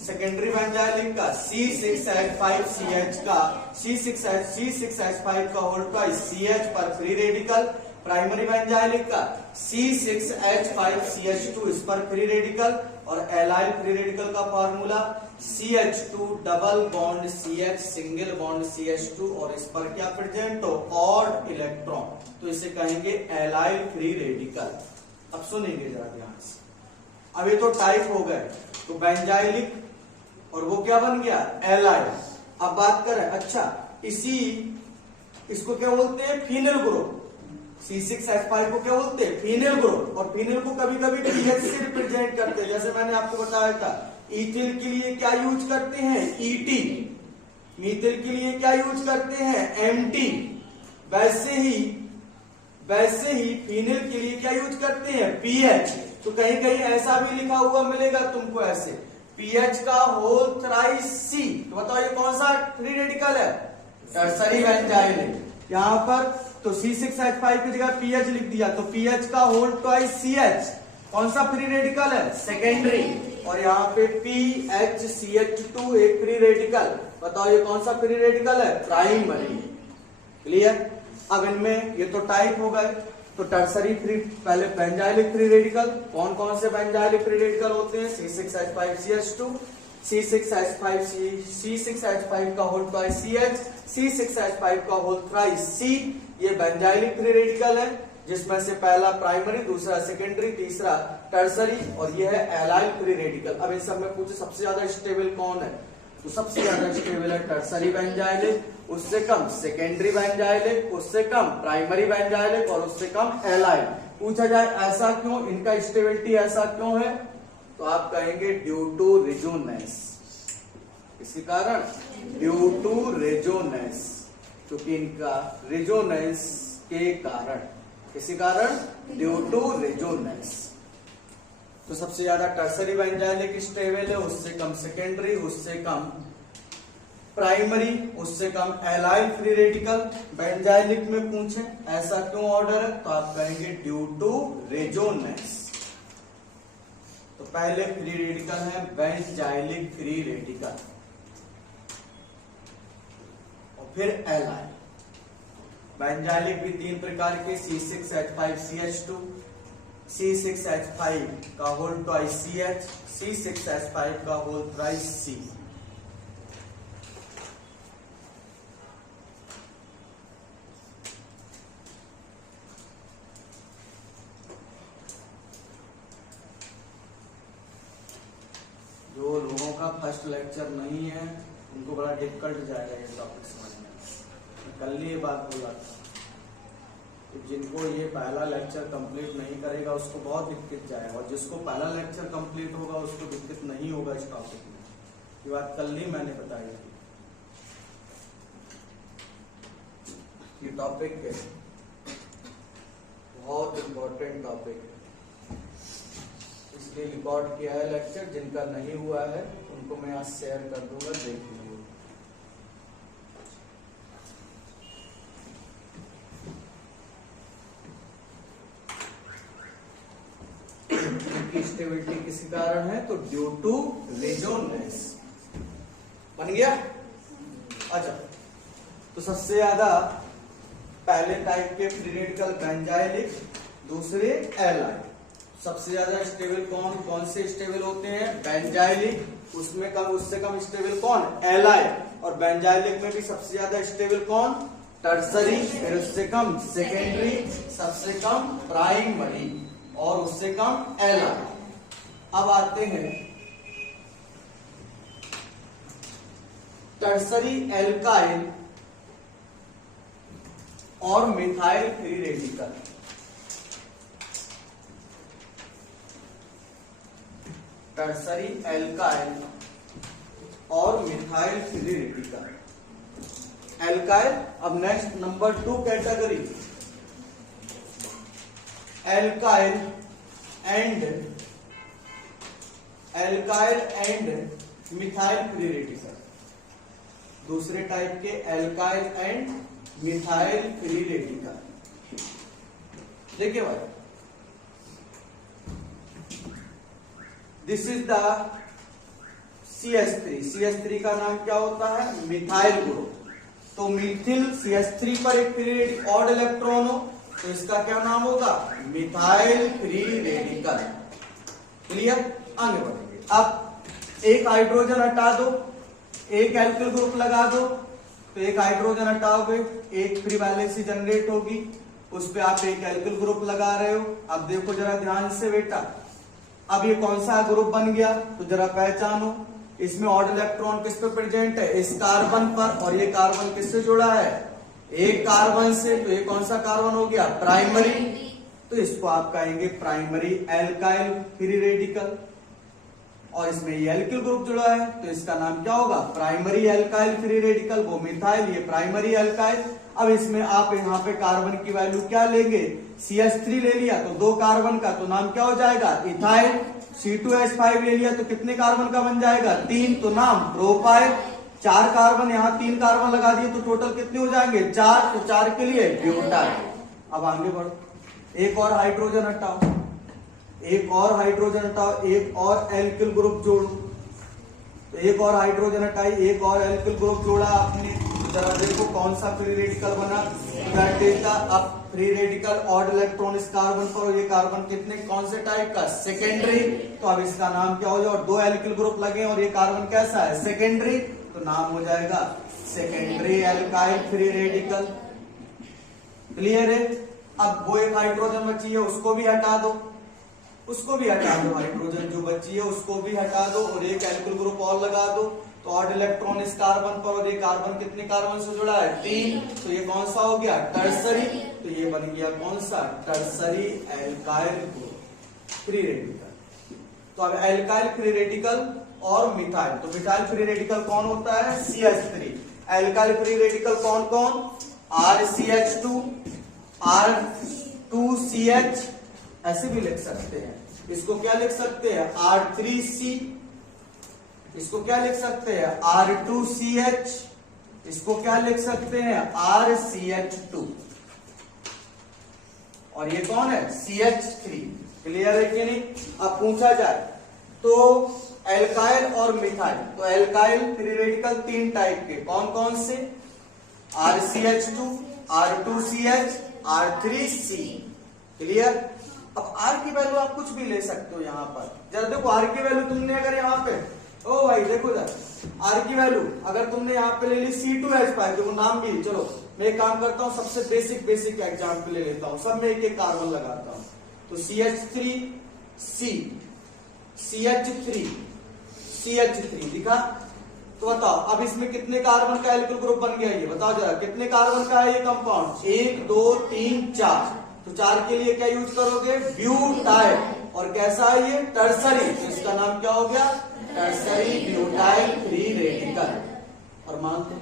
Secondary benzylic का C6H5CH का C6H5 का होल ट्वाइस CH पर फ्री रेडिकल। प्राइमरी बेंजाइलिक का C6H5CH2 इस पर फ्री रेडिकल। और एलाइल फ्री रेडिकल का formula CH2 double bond CH single bond CH2 और इस पर क्या प्रेजेंट हो, ऑड इलेक्ट्रॉन, तो इसे कहेंगे एलाइल फ्री रेडिकल। अब सुनेंगे जरा ध्यान से। अब ये तो टाइप हो गए, तो बेंजाइलिक और वो क्या बन गया, एलाइल। अब बात करें, अच्छा इसको क्या बोलते हैं, फिनेल ग्रुप। C6H5 को क्या बोलते हैं, फिनेल ग्रुप। और फिनेल को कभी कभी PH से रिप्रेजेंट करते हैं, जैसे मैंने आपको बताया था। इथिल के लिए क्या यूज करते हैं, ET। मीथिल के लिए क्या यूज करते हैं, MT। वैसे ही फिनेल के लिए क्या यूज करते हैं, PH। तो कहीं कहीं ऐसा भी लिखा हुआ मिलेगा तुमको ऐसे, PH का होल थ्राइस C। तो बताओ ये कौन सा फ्री रेडिकल है, टर्सरी बेंजाइलिक। यहाँ पर तो C6H5 की जगह PH लिख दिया, तो PH का होल ट्वाइस CH कौन सा फ्री रेडिकल है, सेकेंडरी। और यहाँ पे PHCH2 एक फ्री रेडिकल। बताओ ये कौन सा फ्री रेडिकल है, प्राइमरी। क्लियर। अब इनमें ये तो टाइप हो गए, तो टर्सरी फ्री, पहले बेंजाइलिक फ्री रेडिकल। कौन कौन से बेंजाइलिक फ्री रेडिकल होते हैं, C6H5CH2, C6H5 का होल ट्वाइस CH, C6H5 का होल थ्राइस C। ये बेंजाइलिक फ्री रेडिकल है। जिसमें से पहला प्राइमरी, दूसरा सेकेंडरी, तीसरा टर्सरी, और ये है एलाइल फ्री रेडिकल। अब इन सब में पूछे सबसे ज्यादा स्टेबल कौन है, तो सबसे ज्यादा स्टेबल है टर्सरी बेंजाइलिक, उससे कम सेकेंडरी बेंजाइलिक, उससे कम प्राइमरी बेंजाइलिक और उससे कम एलाइल। पूछा जाए ऐसा क्यों, इनका स्टेबिलिटी ऐसा क्यों है, तो आप कहेंगे ड्यू टू रेजोनेंस। इसी कारण ड्यू टू रेजोनेंस, क्योंकि इनका रेजोनेंस के कारण, किसी कारण ड्यू टू रेजोनेंस। तो सबसे ज्यादा टर्सरी बेंजाइलिक स्टेबल है, उससे कम सेकेंडरी, उससे कम प्राइमरी, उससे कम एलाइल फ्री रेडिकल। बेंजाइलिक में पूछे ऐसा क्यों ऑर्डर है, तो आप कहेंगे ड्यू टू रेजोनेंस। तो पहले फ्री रेडिकल है बेंजाइलिक फ्री रेडिकल, और फिर एलाइल। बेंजाइलिक भी तीन प्रकार के, C6H5CH2, C6H5 का होल ट्वाइस CH, C6H5 का होल थ्राइस C। जो लोगों का फर्स्ट लेक्चर नहीं है उनको बड़ा डिफिकल्ट जाएगा ये टॉपिक समझने में। कल ही ये बात बोला था, तो जिनको ये पहला लेक्चर कंप्लीट नहीं करेगा उसको बहुत दिक्कत जाएगा, और जिसको पहला लेक्चर कंप्लीट होगा उसको दिक्कत नहीं होगा इस टॉपिक में। ये बात कल ही मैंने बताई थी। ये टॉपिक बहुत इंपॉर्टेंट टॉपिक है, इसलिए रिकॉर्ड किया है लेक्चर। जिनका नहीं हुआ है उनको मैं आज शेयर कर दूंगा, देख लीजिए। स्टेबिलिटी किसी कारण है, तो ड्यू टू रेजोनेंस। बन गया। अच्छा, तो सबसे ज्यादा पहले टाइप के फ्री रेडिकल बेंजाइलिक, दूसरे एलाइल। सबसे ज्यादा स्टेबल कौन कौन से स्टेबल होते हैं, बेंजाइलिक, उसमें कम, उससे कम स्टेबल कौन, एलाइल। और बेंजाइलिक में भी सबसे ज्यादा स्टेबल कौन, टर्सरी, फिर उससे कम सेकेंडरी, सबसे कम प्राइमरी और उससे कम एलाइल। अब आते हैं टर्सरी एल्काइल और methyl free radical. Tertiary alkyl और मिथाइल फ्री रेडिकल। एल्काइल, अब next number 2 category, alkyl and methyl free radical. दूसरे टाइप के alkyl and methyl free radical. देखिए भाई, this is the CH3। CH3 का नाम क्या होता है, मिथाइल ग्रुप। तो मिथिल CH3 पर एक फ्री रेडिकल ऑड इलेक्ट्रॉन हो तो इसका क्या नाम होगा, मिथाइल फ्री रेडिकल। क्लियर, आगे बढ़ेंगे। अब एक हाइड्रोजन हटा दो, एक एल्किल ग्रुप लगा दो, तो एक हाइड्रोजन हटाओगे, एक फ्री वैलेंसी जनरेट होगी, उस पे आप एक एल्किल ग्रुप लगा रहे हो। अब देखो जरा ध्यान से बेटा, अब ये कौन सा ग्रुप बन गया, तो जरा पहचानो। इसमें ऑड इलेक्ट्रॉन किस पे प्रेजेंट है, इस कार्बन पर, और ये कार्बन किससे जुड़ा है, एक कार्बन से। तो ये कौन सा कार्बन हो गया, प्राइमरी। तो इसको आप कहेंगे प्राइमरी एल्काइल फ्री रेडिकल। और इसमें ये एल्किल ग्रुप जुड़ा है तो इसका नाम क्या होगा, प्राइमरी एल्काइल फ्री रेडिकल। वो मिथाइल, ये प्राइमरी एल्काइल। अब इसमें आप यहाँ पे कार्बन की वैल्यू क्या लेंगे, CH3 ले लिया तो 2 कार्बन का, तो नाम क्या हो जाएगा, इथाइल। C2H5 ले लिया तो कितने कार्बन का बन जाएगा, 3, तो नाम प्रोपाइल। 4 कार्बन, यहाँ 3 कार्बन लगा दिए तो टोटल कितने हो जाएंगे, 4, तो 4 के लिए ब्यूटाइल। अब आगे बढ़ो, एक और हाइड्रोजन हटाओ, एक और हाइड्रोजन हटाओ, एक और एल्किल ग्रुप जोड़ो। तो एक और हाइड्रोजन हटाई, एक और एल्किल ग्रुप जोड़ा आपने, तो जरा देखो कौन सा फ्री रेडिकल बना, दैट इज द अब फ्री रेडिकल ऑड इलेक्ट्रॉन इस कार्बन पर, और ये कार्बन कितने, कौन से टाइप का, सेकेंडरी। तो अब इसका नाम क्या हो जाए, और 2 एल्किल ग्रुप लगे और ये कार्बन कैसा है, सेकेंडरी, तो नाम हो जाएगा secondary alkyl free radical. Clear है। अब वो एक हाइड्रोजन बची है उसको भी हटा दो, उसको भी हटा दो, हाइड्रोजन जो बची है उसको भी हटा दो और एक एल्किल ग्रुप और लगा दो। तो ऑड इलेक्ट्रॉन इस कार्बन पर और ये कार्बन कितने कार्बन से जुड़ा है 3, तो ये कौन सा हो गया टर्सरी, तो ये बन गया कौन सा tertiary alkyl group free radical. तो अब एल्काइल फ्री रेडिकल और मिथाइल, तो मिथाइल फ्री रेडिकल कौन होता है CH3, एल्काइल फ्री रेडिकल कौन कौन RCH2 R2CH, ऐसे भी लिख सकते हैं, इसको क्या लिख सकते हैं R3C, इसको क्या लिख सकते हैं R2CH, इसको क्या लिख सकते हैं RCH2 और ये कौन है CH3। क्लियर है कि नहीं। अब पूछा जाए तो एल्काइल और मिथाइल, तो एल्काइल फ्री रेडिकल 3 टाइप के कौन कौन से RCH2 R2CH R3C। क्लियर। अब R की वैल्यू आप कुछ भी ले सकते हो यहाँ पर, जरा देखो R की वैल्यू तुमने अगर यहाँ पे, ओ भाई देखो जरा R की वैल्यू अगर तुमने यहाँ पे ले ली C2H5, देखो नाम भी, चलो मैं एक काम करता हूँ सबसे बेसिक एग्जाम्पल ले लेता हूँ, सब में एक एक कार्बन लगाता हूँ। तो CH3 C CH3 CH3 दिखा। तो बताओ अब इसमें कितने कार्बन का एल्किल ग्रुप बन गया, ये बताओ जरा कितने कार्बन का है ये कंपाउंड 1 2 3 4। तो 4 के लिए क्या यूज करोगे ब्यूटाइल, और कैसा है ये टर्सरी, तो इसका नाम क्या हो गया टर्सरी ब्यूटाइल फ्री रेडिकल। और मानते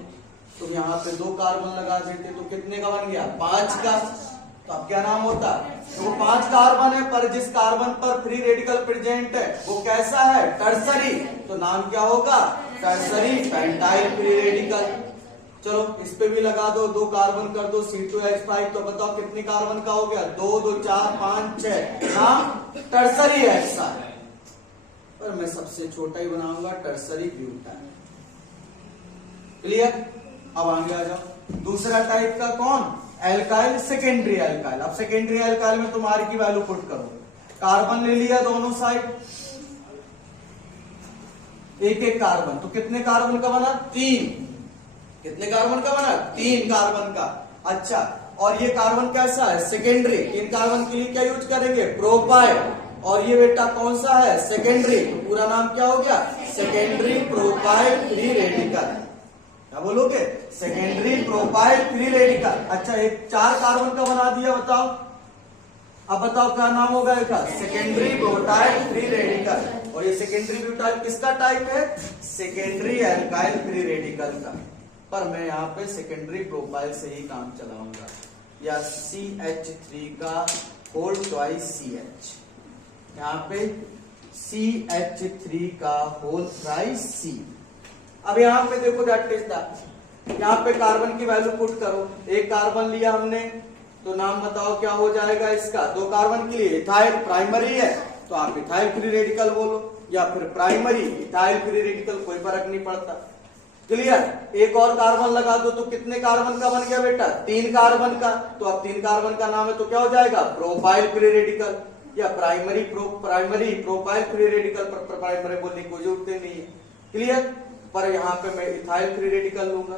तुम यहाँ पे 2 कार्बन लगा देते तो कितने का बन गया 5 का, तो अब क्या नाम होता, तो वो 5 कार्बन है पर जिस कार्बन पर फ्री रेडिकल प्रेजेंट है वो कैसा है टर्सरी, तो नाम क्या होगा टर्सरी पेंटाइल फ्री रेडिकल। चलो इस पे भी लगा दो, 2 कार्बन कर दो C2H5, तो बताओ कितने कार्बन का हो गया 2 2 4 5 6, नाम टर्सरी ऐसा है, पर मैं सबसे छोटा ही बनाऊंगा टर्सरी ब्यूटाइल। क्लियर। अब आगे आ जाओ दूसरा टाइप का कौन एल्काइल सेकेंडरी एल्काइल। अब सेकेंडरी एल्काइल में तुम R की वैल्यू पुट करो, कार्बन ले लिया दोनों साइड, एक एक कार्बन, तो कितने कार्बन का बना 3, कितने कार्बन का बना 3 कार्बन का। अच्छा और ये कार्बन कैसा है सेकेंडरी, इन कार्बन के लिए क्या यूज करेंगे प्रोपाइल, और ये बेटा कौन सा है सेकेंडरी, तो पूरा नाम क्या हो गया सेकेंडरी प्रोपाइल फ्री रेडिकल। क्या बोलोगे सेकेंडरी प्रोपाइल फ्री रेडिकल। अच्छा एक 4 कार्बन का बना दिया, बताओ अब बताओ क्या नाम होगा इसका सेकेंडरी ब्यूटाइल फ्री रेडिकल। और ये सेकेंडरी ब्यूटाइल किसका टाइप है सेकेंडरी एल्काइल फ्री रेडिकल का, पर मैं यहाँ पे सेकेंडरी प्रोपाइल से ही काम चलाऊंगा, या CH3 का होल ट्वाइस CH, यहाँ पे CH3 का होल थ्राइस C। अब यहाँ पे देखो दैट इज दैट, यहाँ पे कार्बन की वैल्यू पुट करो, एक कार्बन लिया हमने तो नाम बताओ क्या हो जाएगा इसका, 2 कार्बन के लिए इथाइल प्राइमरी है तो आप इथाइल फ्री रेडिकल बोलो, या फिर प्राइमरी इथाइल फ्री रेडिकल, कोई फर्क नहीं पड़ता। क्लियर। एक और कार्बन लगा दो तो कितने कार्बन का बन गया बेटा 3 कार्बन का, तो अब 3 कार्बन का नाम है तो क्या हो जाएगा प्रोपाइल फ्री रेडिकल, या प्राइमरी प्रोपाइल फ्री रेडिकल, पर प्राइमरी बोलने की कोई जरूरत नहीं है। क्लियर। पर यहाँ पे मैं इथाइल फ्री रेडिकल लूंगा,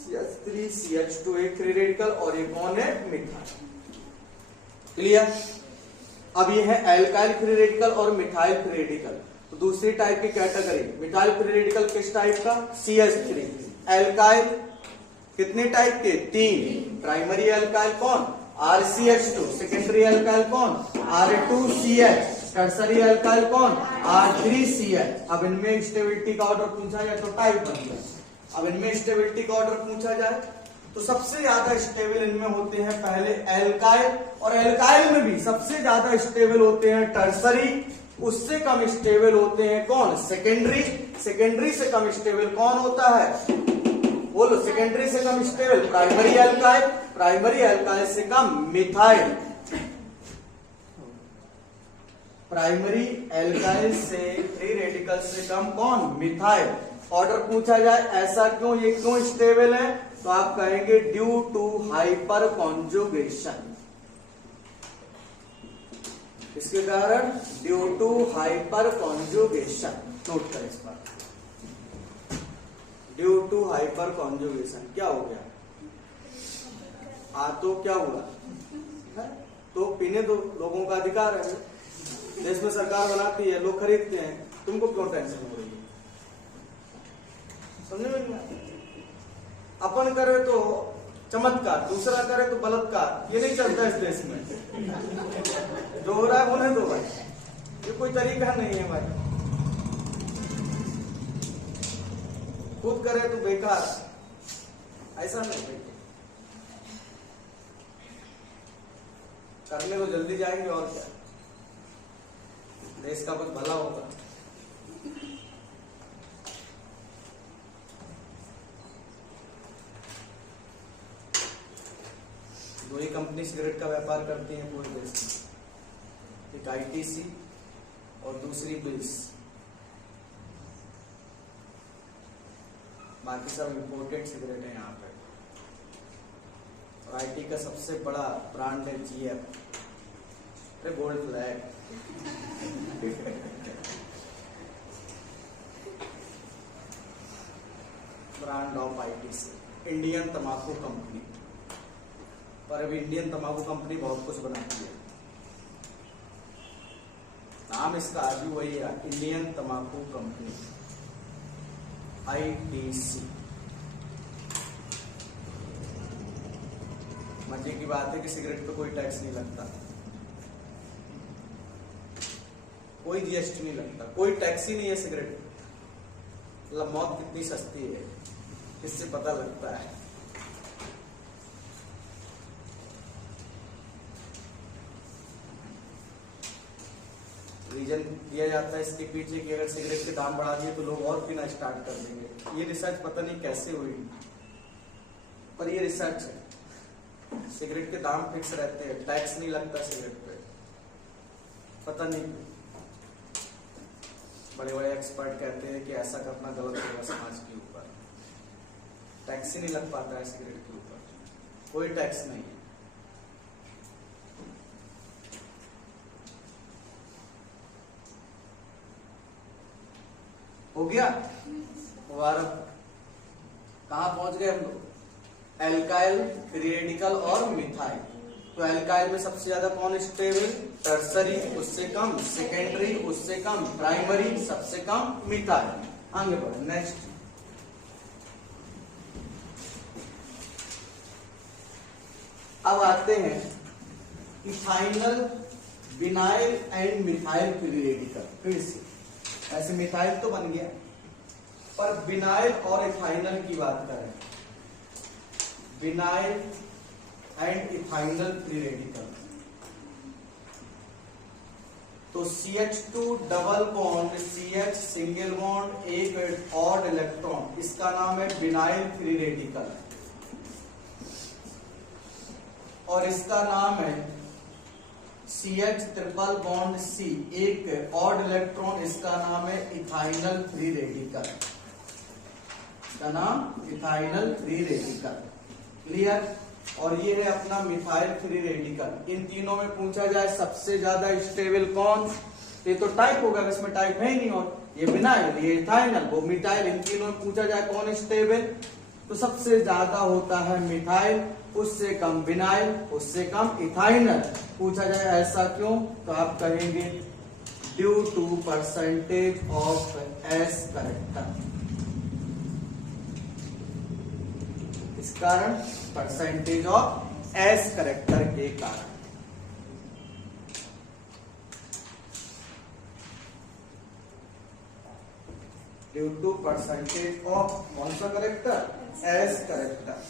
CH3 CH2 एक फ्री रेडिकल, और ये कौन है मिथाइल। क्लियर। अब ये है एल्काइल फ्री रेडिकल और मिथाइल फ्री रेडिकल। तो दूसरी टाइप की कैटेगरी मिथाइल फ्री रेडिकल किस टाइप का CH3। एल्काइल कितने टाइप के 3, प्राइमरी एल्काइल कौन RCH2, सेकेंडरी एल्काइल कौन R2CH, टर्सरी एल्काइल कौन R3CH। अब इनमें स्टेबिलिटी का ऑर्डर पूछा जाए तो टाइप बन गया। अब इनमें स्टेबिलिटी का ऑर्डर पूछा जाए तो सबसे ज्यादा स्टेबल इनमें होते हैं पहले एल्काइल, और एल्काइल में भी सबसे ज्यादा स्टेबल होते हैं टर्सरी, उससे कम स्टेबल होते हैं कौन सेकेंडरी, सेकेंडरी से कम स्टेबल कौन होता है बोलो सेकेंडरी से कम stable primary alkyl, primary alkyl से कम मिथाइल, प्राइमरी एल्काइल से फ्री रेडिकल से कम कौन मिथाइल। ऑर्डर पूछा जाए ऐसा क्यों, ये क्यों स्टेबल है, तो आप कहेंगे ड्यू टू हाइपर कॉन्जुगेशन, इसके कारण due to hyperconjugation. Note करें इस पर, ड्यू टू हाइपर कॉन्जुगेशन क्या हो गया, तो क्या हुआ है? तो पीने दो, लोगों का अधिकार है, देश में सरकार बनाती है, लोग खरीदते हैं, तुमको क्यों टेंशन हो रही है? समझ में नहीं आया? अपन करे तो चमत्कार, दूसरा करे तो बलात्कार, ये नहीं चलता इस देश में। जो हो रहा है होने दो भाई, ये कोई तरीका नहीं है भाई। खुद करे तो बेकार, ऐसा नहीं भाई। करने को जल्दी जाएंगे और क्या, देश का कुछ भला होगा। दो ही कंपनी सिगरेट का व्यापार करती है पूरे देश में, एक आईटीसी और दूसरी बिल्स, बाकी सब इंपोर्टेड सिगरेट है यहाँ पे। और आईटी का सबसे बड़ा ब्रांड है जीएफ, अरे gold flag. Brand of ITC, Indian तंबाकू कंपनी। पर अभी इंडियन तंबाकू कंपनी बहुत कुछ बनाती है, नाम इसका आज भी वही है, इंडियन तंबाकू कंपनी, आईटीसी। मजे की बात है कि सिगरेट पे कोई टैक्स नहीं लगता, कोई जीएसटी नहीं लगता, कोई टैक्स ही नहीं है सिगरेट। मतलब मौत कितनी सस्ती है, इससे पता लगता है। रीजन दिया जाता है इसके पीछे कि अगर सिगरेट के दाम बढ़ा दिए तो लोग और पीना स्टार्ट कर देंगे। ये रिसर्च पता नहीं कैसे हुई, पर ये रिसर्च है। सिगरेट के दाम फिक्स रहते हैं, टैक्स नहीं लगता सिगरेट पे, पता नहीं। बड़े बड़े एक्सपर्ट कहते हैं कि ऐसा करना गलत होगा समाज के ऊपर, टैक्स ही नहीं लग पाता है सिगरेट के ऊपर, कोई टैक्स नहीं है। हो गया मुबारक। कहां पहुंच गए हम लोग? एल्काइल, फ्री रेडिकल और मिथाइल। तो एल्काइल में सबसे ज्यादा कौन स्टेबल? टर्सरी, उससे कम सेकेंडरी, उससे कम प्राइमरी, सबसे कम मिथाइल। आगे बढ़े नेक्स्ट। अब आते हैं ethynyl, vinyl and methyl free radical. फिर से ऐसे मिथाइल तो बन गया, पर विनाइल और इथाइनल की बात करें, विनाइल एंड इथाइनल फ्री रेडिकल, तो CH2 double bond CH single bond, एक ऑड इलेक्ट्रॉन, इसका नाम है विनाइल फ्री रेडिकल। और इसका नाम है CH ट्रिपल बॉन्ड C, एक ऑड इलेक्ट्रॉन, इसका नाम है इथाइनल फ्री रेडिकल। इसका नाम इथाइनल फ्री रेडिकल। क्लियर? और ये है अपना मिथाइल फ्री रेडिकल। इन तीनों में पूछा जाए सबसे ज्यादा स्टेबल कौन? ये तो टाइप होगा, इसमें टाइप है ही नहीं। और ये विनाइल, ये इथाइनल, वो मिथाइल, इन तीनों में पूछा जाए कौन स्टेबल, तो सबसे ज्यादा होता है मिथाइल, उससे कम विनाइल, उससे कम इथाइनल। पूछा जाए ऐसा क्यों, तो आप कहेंगे due to percentage of S character. इस कारण परसेंटेज ऑफ एस करेक्टर के कारण। ड्यू टू परसेंटेज ऑफ कौन सा करेक्टर? S character.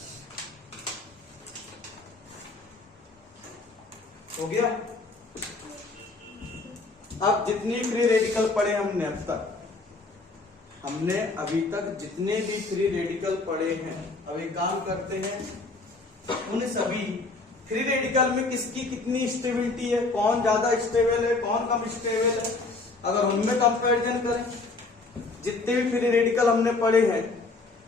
हो गया। अब जितनी फ्री रेडिकल पढ़े हमने अब तक, हमने अभी तक जितने भी फ्री रेडिकल पढ़े हैं, अभी काम करते हैं उन सभी फ्री रेडिकल में किसकी कितनी स्टेबिलिटी है, कौन ज्यादा स्टेबल है, कौन कम स्टेबल है। अगर उनमें कंपैरिजन करें, जितने भी फ्री रेडिकल हमने पढ़े हैं,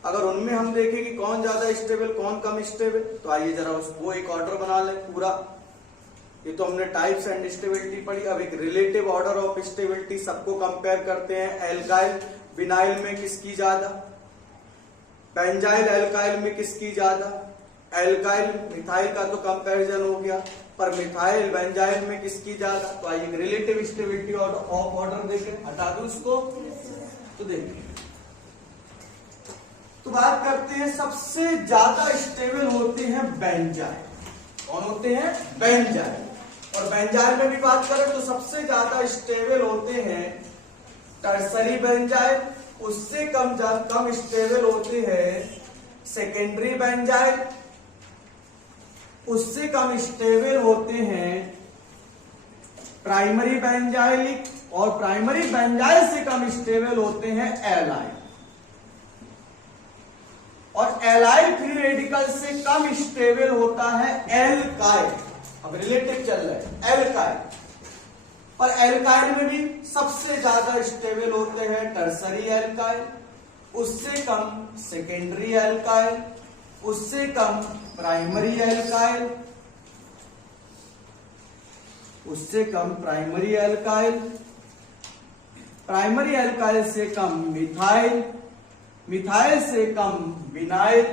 अगर उनमें हम देखें कि कौन ज्यादा स्टेबल, कौन कम स्टेबल, तो आइए जरा वो एक ऑर्डर बना लें पूरा। ये तो हमने टाइप्स एंड स्टेबिलिटी पढ़ी, अब एक रिलेटिव ऑर्डर ऑफ स्टेबिलिटी सबको कंपेयर करते हैं। एल्काइल विनाइल में किसकी ज्यादा, बेंजाइल एल्काइल में किसकी ज्यादा, एल्काइल मिथाइल का तो कंपैरिजन हो गया, पर मिथाइल बेंजाइल में किसकी ज्यादा? तो आइए रिलेटिव स्टेबिलिटी ऑफ ऑर्डर देखें, हटा दो इसको। तो देखिए, तो बात करते हैं सबसे ज्यादा स्टेबल होते हैं बेंजाइल। कौन होते हैं? बेंजाइल। और बेंजाइल में भी बात करें तो सबसे ज्यादा स्टेबल होते हैं टर्सरी बेंजाइल, उससे कम स्टेबल होते हैं सेकेंडरी बेंजाइल, उससे कम स्टेबल होते हैं प्राइमरी बेंजाइलिक, और प्राइमरी बेंजाइल से कम स्टेबल होते हैं एलाइल, और एलाइल फ्री रेडिकल से कम स्टेबल होता है एल्काइल। अब रिलेटिव चल रहा है एल्काइल, और एल्काइल में भी सबसे ज्यादा स्टेबल होते हैं टर्सरी एल्काइल, उससे कम सेकेंडरी एल्काइल, उससे कम प्राइमरी एल्काइल, उससे कम प्राइमरी एल्काइल, प्राइमरी एल्काइल से कम मिथाइल, मिथाइल से कम विनाइल,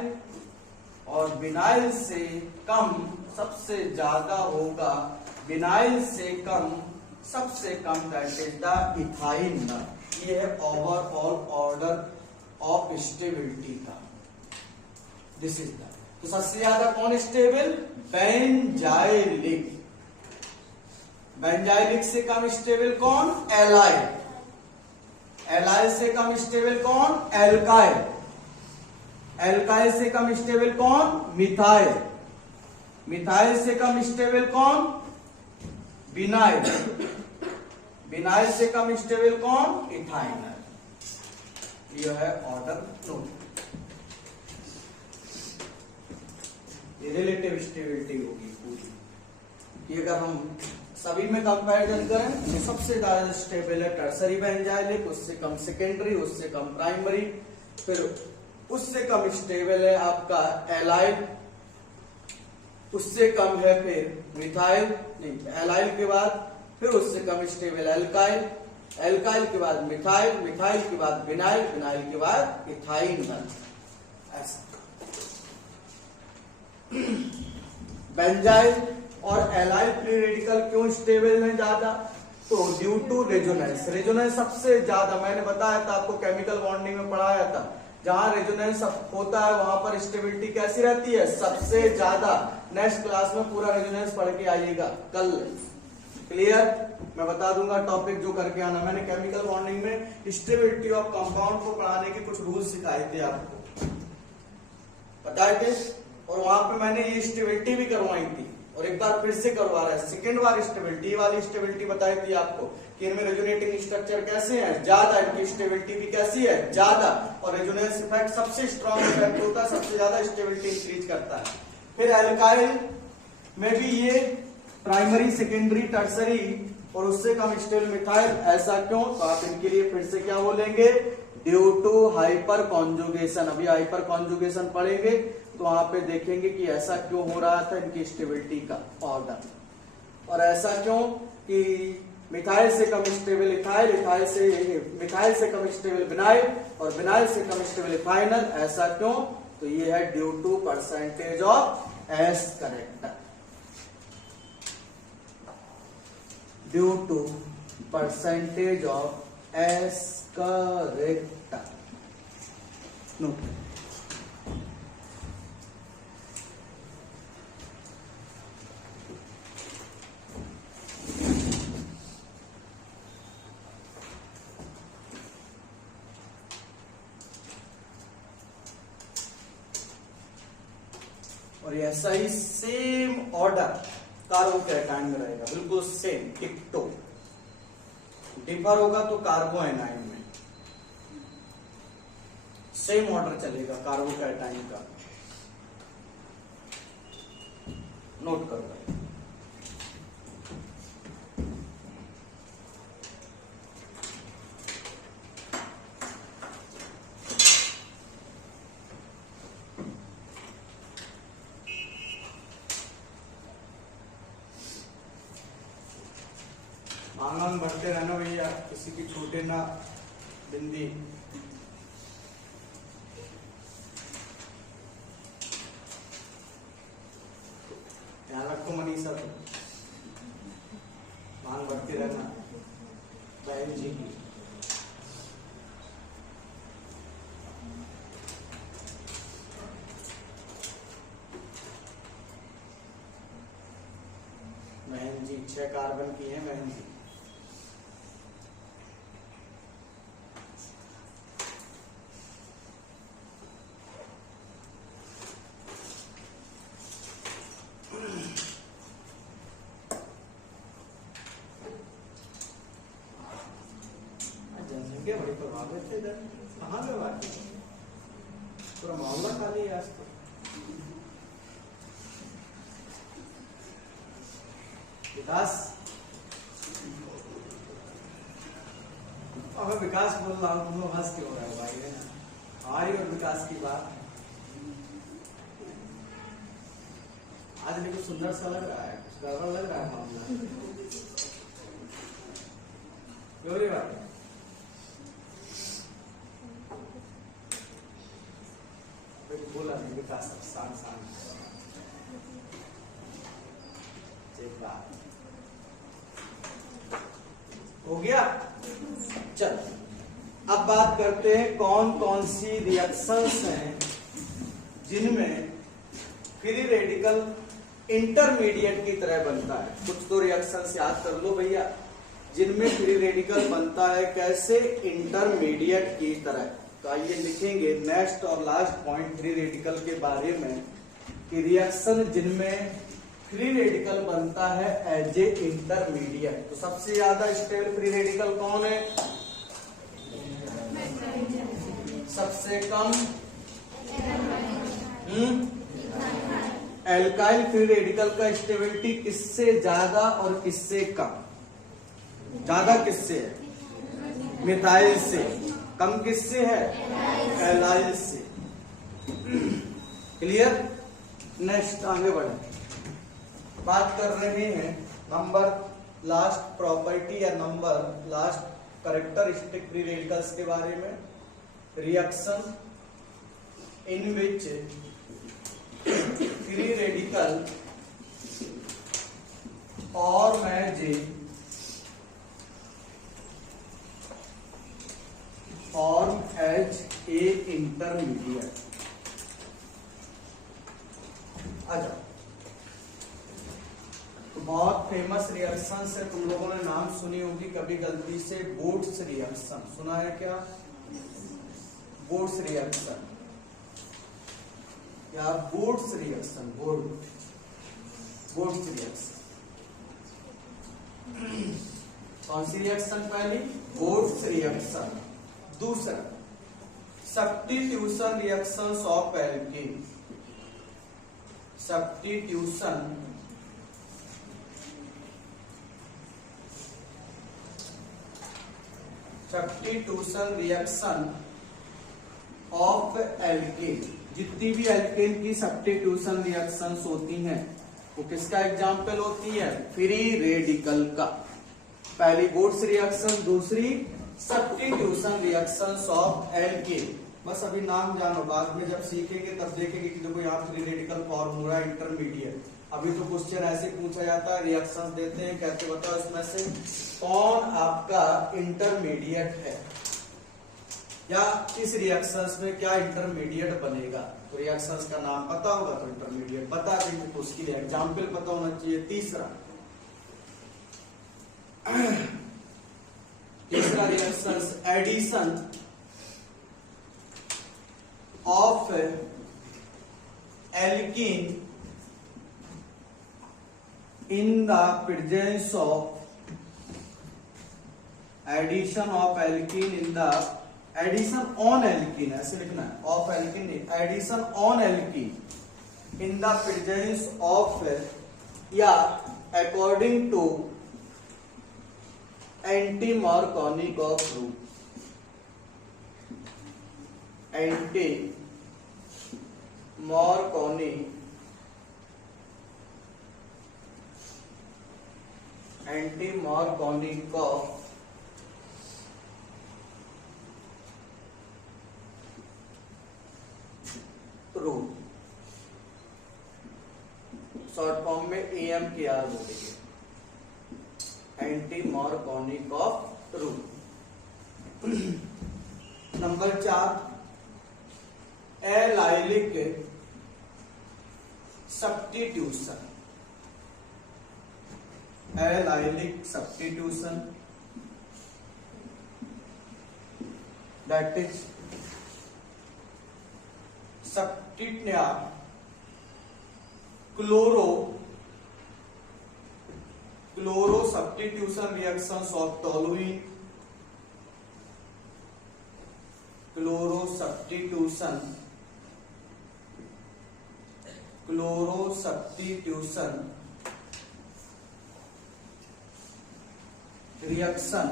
और विनाइल से कम सबसे ज्यादा होगा विनाइल से कम, सबसे कम दैट इज द इथाइन। ये है ओवरऑल ऑर्डर ऑफ स्टेबिलिटी का, दिस इज द। तो सबसे ज्यादा कौन स्टेबल? बेंजाइलिक। बेंजाइलिक से कम स्टेबल कौन? एलाइल। एलाइल से कम स्टेबल कौन? एल्काइल। एल्काइल से कम स्टेबल कौन? मिथाइल। मिथाइल से कम स्टेबल कौन? विनाइल। विनाइल से कम स्टेबल कौन? इथाइल। ये है ऑर्डर नोट। ये रिलेटिव स्टेबिलिटी होगी पूरी। ये अगर हम सभी में कंपैरिजन करें तो सबसे ज्यादा स्टेबल है टर्सरी बेंजाइलिक, उससे कम सेकेंडरी, उससे कम प्राइमरी, फिर उससे कम स्टेबल है आपका एलाइल, उससे कम है फिर मिथाइल, नहीं एलाइल के बाद फिर उससे कम स्टेबल एल्काइल, एल्काइल के बाद मिथाइल, मिथाइल के बाद विनाइल, विनाइल के बाद इथाइन। ऐसा बेंजाइल और एलाइल फ्री रेडिकल क्यों स्टेबल है ज्यादा? तो ड्यू टू रेजोनेंस। रेजोनेंस सबसे ज्यादा, मैंने बताया था आपको, केमिकल बॉन्डिंग में पढ़ाया था, जहां रेजोनेंस होता है वहां पर स्टेबिलिटी कैसी रहती है? सबसे ज्यादा। नेक्स्ट क्लास में पूरा रेजोनेंस पढ़ के आइएगा कल, क्लियर? मैं बता दूंगा टॉपिक जो करके आना। मैंने केमिकल बॉन्डिंग में स्टेबिलिटी ऑफ कंपाउंड को पढ़ाने के कुछ रूल सिखाए थे आपको, बताए थे, और वहां पे मैंने ये स्टेबिलिटी भी करवाई थी, और एक बार फिर से करवा रहा है, सेकेंड बार स्टेबिलिटी वाली स्टेबिलिटी बताई थी आपको कि इनमें रेजोनेटिंग स्ट्रक्चर कैसे है? ज्यादा। इनकी स्टेबिलिटी भी कैसी है? ज्यादा। और रेजोनेंस इफेक्ट सबसे स्ट्रॉन्ग इफेक्ट होता है, सबसे ज्यादा स्टेबिलिटी इंक्रीज करता है। फिर एल्काइल में भी ये प्राइमरी, सेकेंडरी, टर्सरी और उससे कम स्टेबल मिथाइल। ऐसा क्यों? तो आप इनके लिए फिर से क्या बोलेंगे? Due to hyperconjugation. अभी हाइपर कॉन्जुगेशन पढ़ेंगे तो वहां पे देखेंगे कि ऐसा क्यों हो रहा था इनकी स्टेबिलिटी का ऑर्डर, और ऐसा क्यों कि मिथाइल से कम स्टेबल इथाइल, मिथाइल से कम स्टेबल विनाइल, और विनाइल से कम स्टेबल इथाइनल। ऐसा क्यों? तो ये है due to percentage of S character, due to percentage of S character. No, और ऐसा ही सेम ऑर्डर कार्बोकैटायन में रहेगा, बिल्कुल सेम डिक्टो। डिफर होगा तो कार्बो एनाइन में सेम ऑर्डर चलेगा कार्बोकैटायन का। नोट करो भाई। आंगन बढ़ते रहना भैया, किसी की छूटे ना बिंदी। ध्यान रखो मनीषा, तो मान बढ़ती रहना बहन जी की। बहन जी 6 कार्बन की है बहन जी। जनसंख्या बड़ी प्रभावित है इधर, कहाँ पे बात है, पूरा मामला खाली है आज तो। विकास, अब मैं विकास बोल रहा हूँ, तुम लोग हंस क्यों रहे हो भाई, है ना हमारी और विकास की बात। आज देखो सुंदर सा लग रहा है, कुछ गड़बड़ लग रहा है मामला, क्यों रे भाई? बोला नहीं विकास, शांत शांत हो गया। चल अब बात करते हैं कौन कौन सी रिएक्शंस हैं जिनमें फ्री रेडिकल इंटरमीडिएट की तरह बनता है। कुछ तो रिएक्शंस याद कर लो भैया, जिनमें फ्री रेडिकल बनता है कैसे, इंटरमीडिएट की तरह। तो आइए लिखेंगे नेक्स्ट और लास्ट पॉइंट फ्री रेडिकल के बारे में कि रिएक्शन जिनमें फ्री रेडिकल बनता है एज ए इंटरमीडिएट। तो सबसे ज्यादा स्टेबल फ्री रेडिकल कौन है, सबसे कम एल्काइल फ्री रेडिकल का स्टेबिलिटी किससे ज्यादा और किससे कम, ज्यादा किससे है, मिथाइल से, कम किससे है, एलाइल से। क्लियर। नेक्स्ट आगे बढ़े, बात कर रहे हैं नंबर लास्ट प्रॉपर्टी या number last characteristic free radicals के बारे में। Reaction in which free radical और form as a intermediate। अच्छा, तो बहुत फेमस रिएक्शन है, तुम लोगों ने नाम सुनी होगी कभी गलती से, बोर्ड्स रिएक्शन सुना है क्या, बोर्ड्स रिएक्शन या बोर्ड्स रिएक्शन, बोर्ड्स रिएक्शन। कौन सी रिएक्शन पहली, बोर्ड्स रिएक्शन। दूसरा substitution reactions of alkene, substitution reaction of alkene. जितनी भी एल्केन की सब्स्टिट्यूशन रिएक्शंस होती हैं वो किसका एग्जाम्पल होती है, फ्री रेडिकल का। पहली बोर्ड्स रिएक्शन, दूसरी सब्स्टिट्यूशन रिएक्शंस ऑफ एल्केन। बस अभी नाम जानो, बाद में जब सीखेंगे तब देखेंगे कि देखो यहाँ फ्री रेडिकल फॉर्म हो रहा है इंटरमीडिएट। अभी तो क्वेश्चन ऐसे पूछा जाता है, रिएक्शंस देते हैं, कहते बताओ इसमें से कौन आपका इंटरमीडिएट है, या इस रिएक्शंस में क्या इंटरमीडिएट बनेगा। तो रिएक्शंस का नाम पता होगा तो इंटरमीडिएट बता देंगे, तो उसके लिए एग्जाम्पल पता होना चाहिए। तीसरा reactions addition of alkene in the presence of addition of alkene in the addition on alkene, ऐसे लिखना है, of alkene नहीं, addition on alkene in the presence of या according to anti-Marconi का proof, एंटी-मार्कोनी का रूल। शॉर्ट फॉर्म में AMKR बोलेंगे, anti Markovnikov rule. Number 4, allylic substitution. Allylic substitution that is substitute chloro substitution reactions of toluene, chloro substitution reaction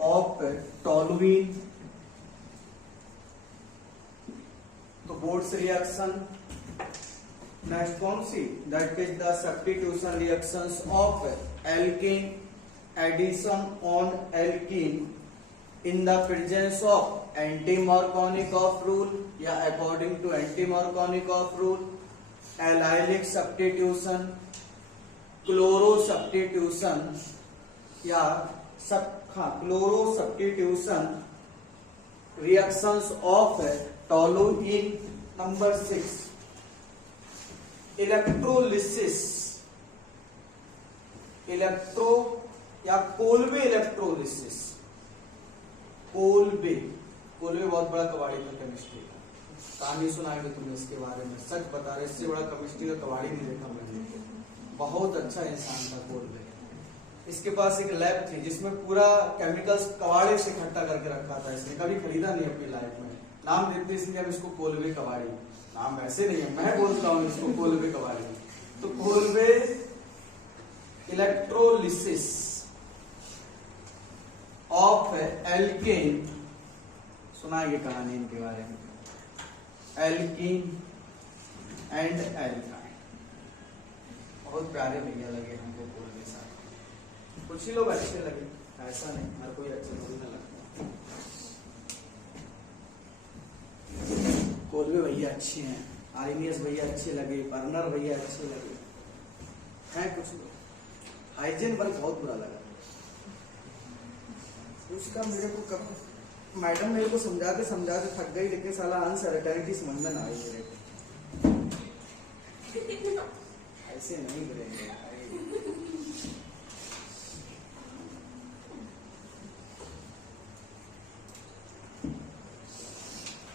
of toluene. तो boards reaction next कौन सी, that is the substitution reactions of alkene, addition on alkene in the presence of anti-Markovnikov rule या according to anti-Markovnikov rule, allylic substitution, chloro substitution या chloro substitution reactions of toluene। number 6, electrolysis, electro या Kolbe electrolysis. Kolbe बहुत बड़ा कबाड़ी था chemistry का, कहानी सुनाएंगे तुम्हें इसके बारे में, सच बता रहे, इससे बड़ा केमिस्ट्री का कबाड़ी नहीं देखा मैंने। बहुत अच्छा इंसान था कोल्बे। इसके पास एक लैब थी जिसमें पूरा केमिकल्स कबाड़े से इकट्ठा करके रखा था। इसने कभी खरीदा नहीं अपनी लाइफ में, नाम देते इसलिए हम इसको कोल्बे कबाड़ी। नाम वैसे नहीं है, मैं बोलता हूँ इसको कोल्बे कबाड़ी। तो कोल्बे इलेक्ट्रोलिसिस ऑफ एल्केन, सुनाइए कहानी इनके बारे में। एल्कीन एंड एल्काइन, बहुत प्यारे भैया लगे हमको कोल्बे साहब। कुछ ही लोग अच्छे लगे, ऐसा नहीं हर कोई अच्छे थोड़ी ना लगता। कोल्बे भैया अच्छे हैं, आर्यनियस भैया अच्छे लगे, बर्नर भैया अच्छे लगे हैं। कुछ लोग हाइजेन वर्क बहुत बुरा लगा उसका। मेरे को कब मैडम मेरे को समझाते थक गई, लेकिन साला अनसर्टेनिटी समझ में ना आई मेरे को। ऐसे नहीं करेंगे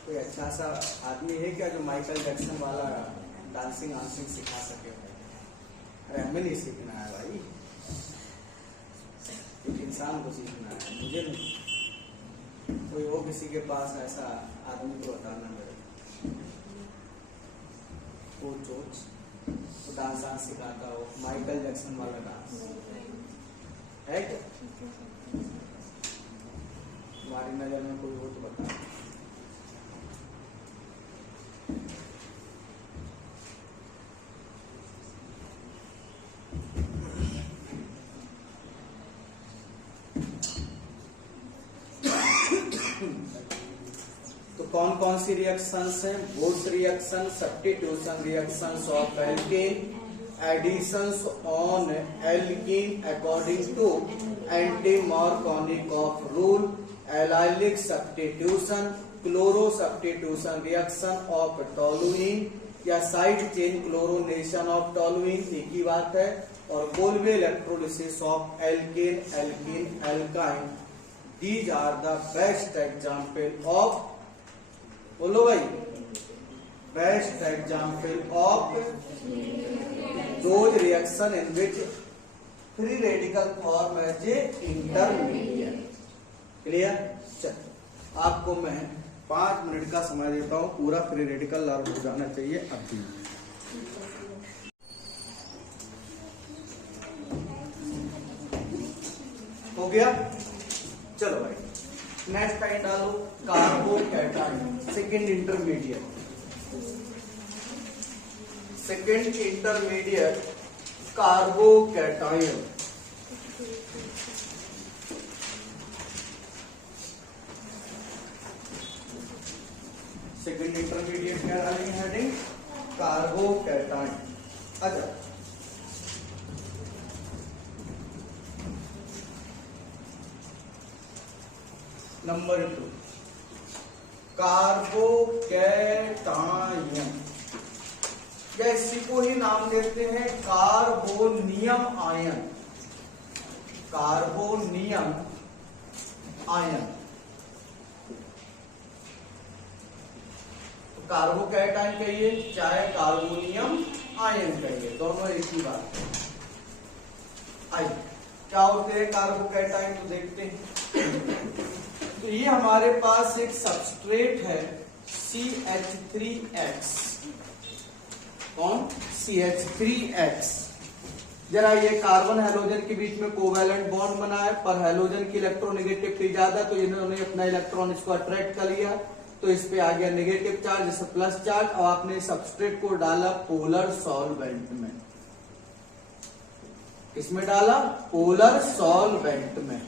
कोई अच्छा सा आदमी है क्या जो माइकल जैक्सन वाला डांसिंग वांसिंग सिखा सके? अरे हमें नहीं सीखना है भाई, एक इंसान को सीखना है, मुझे नहीं। कोई हो किसी के पास ऐसा आदमी को बताना मेरे को, तो डांस वांस सिखाता हो, माइकल जैक्सन वाला डांस है क्या? तुम्हारी नजर में कोई हो तो बता। तो कौन कौन सी रिएक्शंस हैं? Both reaction, substitution reactions of alkane, additions on alkene according to anti-Markovnikov rule, allylic substitution, chloro substitution reaction of toluene या side chain chlorination of toluene, एक ही बात है। और Kolbe electrolysis of alkane, alkene, alkyne. These are the best example of, बोलो भाई, best example of those reaction in which free radical form as a intermediate। Clear? चल आपको मैं 5 मिनट का समय देता हूँ, पूरा फ्री रेडिकल लर्न हो जाना चाहिए अभी। हो गया? चलो भाई नेक्स्ट टाइम डालो, carbocation, second intermediate carbocation. Second intermediate क्या डालेंगे हेडिंग? कार्बोकैटायन। अच्छा, नंबर 2 कार्बोकैटायन, या इसी को ही नाम देते हैं कार्बोनियम आयन। कार्बोनियम आयन, तो कार्बोकैटायन कहिए चाहे कार्बोनियम आयन कहिए, दोनों एक ही बात है। आइए क्या होते हैं कार्बोकैटायन, तो देखते हैं। तो ये हमारे पास एक सबस्ट्रेट है CH3X। कौन? CH3X। जरा ये कार्बन हैलोजन के बीच में कोवैलेंट बॉन्ड बना है, पर हैलोजन की इलेक्ट्रोनेगेटिविटी ज्यादा, तो इन्होंने अपना इलेक्ट्रॉन इसको अट्रैक्ट कर लिया, तो इस पे आ गया नेगेटिव चार्ज, इसे प्लस चार्ज, और आपने सब्सट्रेट को डाला पोलर सॉल्वेंट में। किसमें डाला? पोलर सॉल्वेंट में।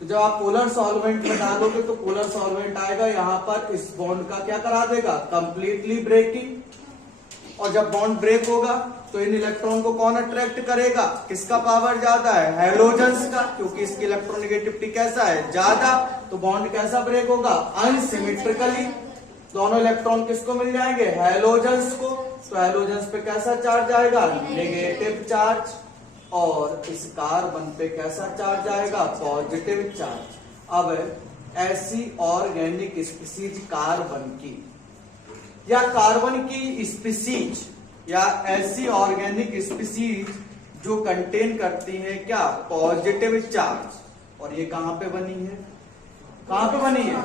तो जब आप पोलर सॉल्वेंट में डालोगे तो पोलर सॉल्वेंट आएगा यहां पर, इस बॉन्ड का क्या करा देगा? Completely breaking. और जब बॉन्ड ब्रेक होगा तो इन इलेक्ट्रॉन को कौन अट्रैक्ट करेगा? किसका पावर ज्यादा है? हैलोजेंस का, क्योंकि इसकी इलेक्ट्रोनेगेटिविटी कैसा है? ज्यादा। तो बॉन्ड कैसा ब्रेक होगा? अनसिमेट्रिकली। दोनों इलेक्ट्रॉन किसको मिल जाएंगे? हैलोजेंस को। तो हैलोजेंस पे कैसा चार्ज आएगा? Negative charge. और इस कार्बन पे कैसा चार्ज आएगा? Positive charge. अब ऐसी ऑर्गेनिक स्पीसीज कार्बन की, या कार्बन की स्पीसीज, या ऐसी ऑर्गेनिक स्पीसीज जो कंटेन करती है क्या? Positive charge. और ये कहां पे बनी है? कहां पे बनी है?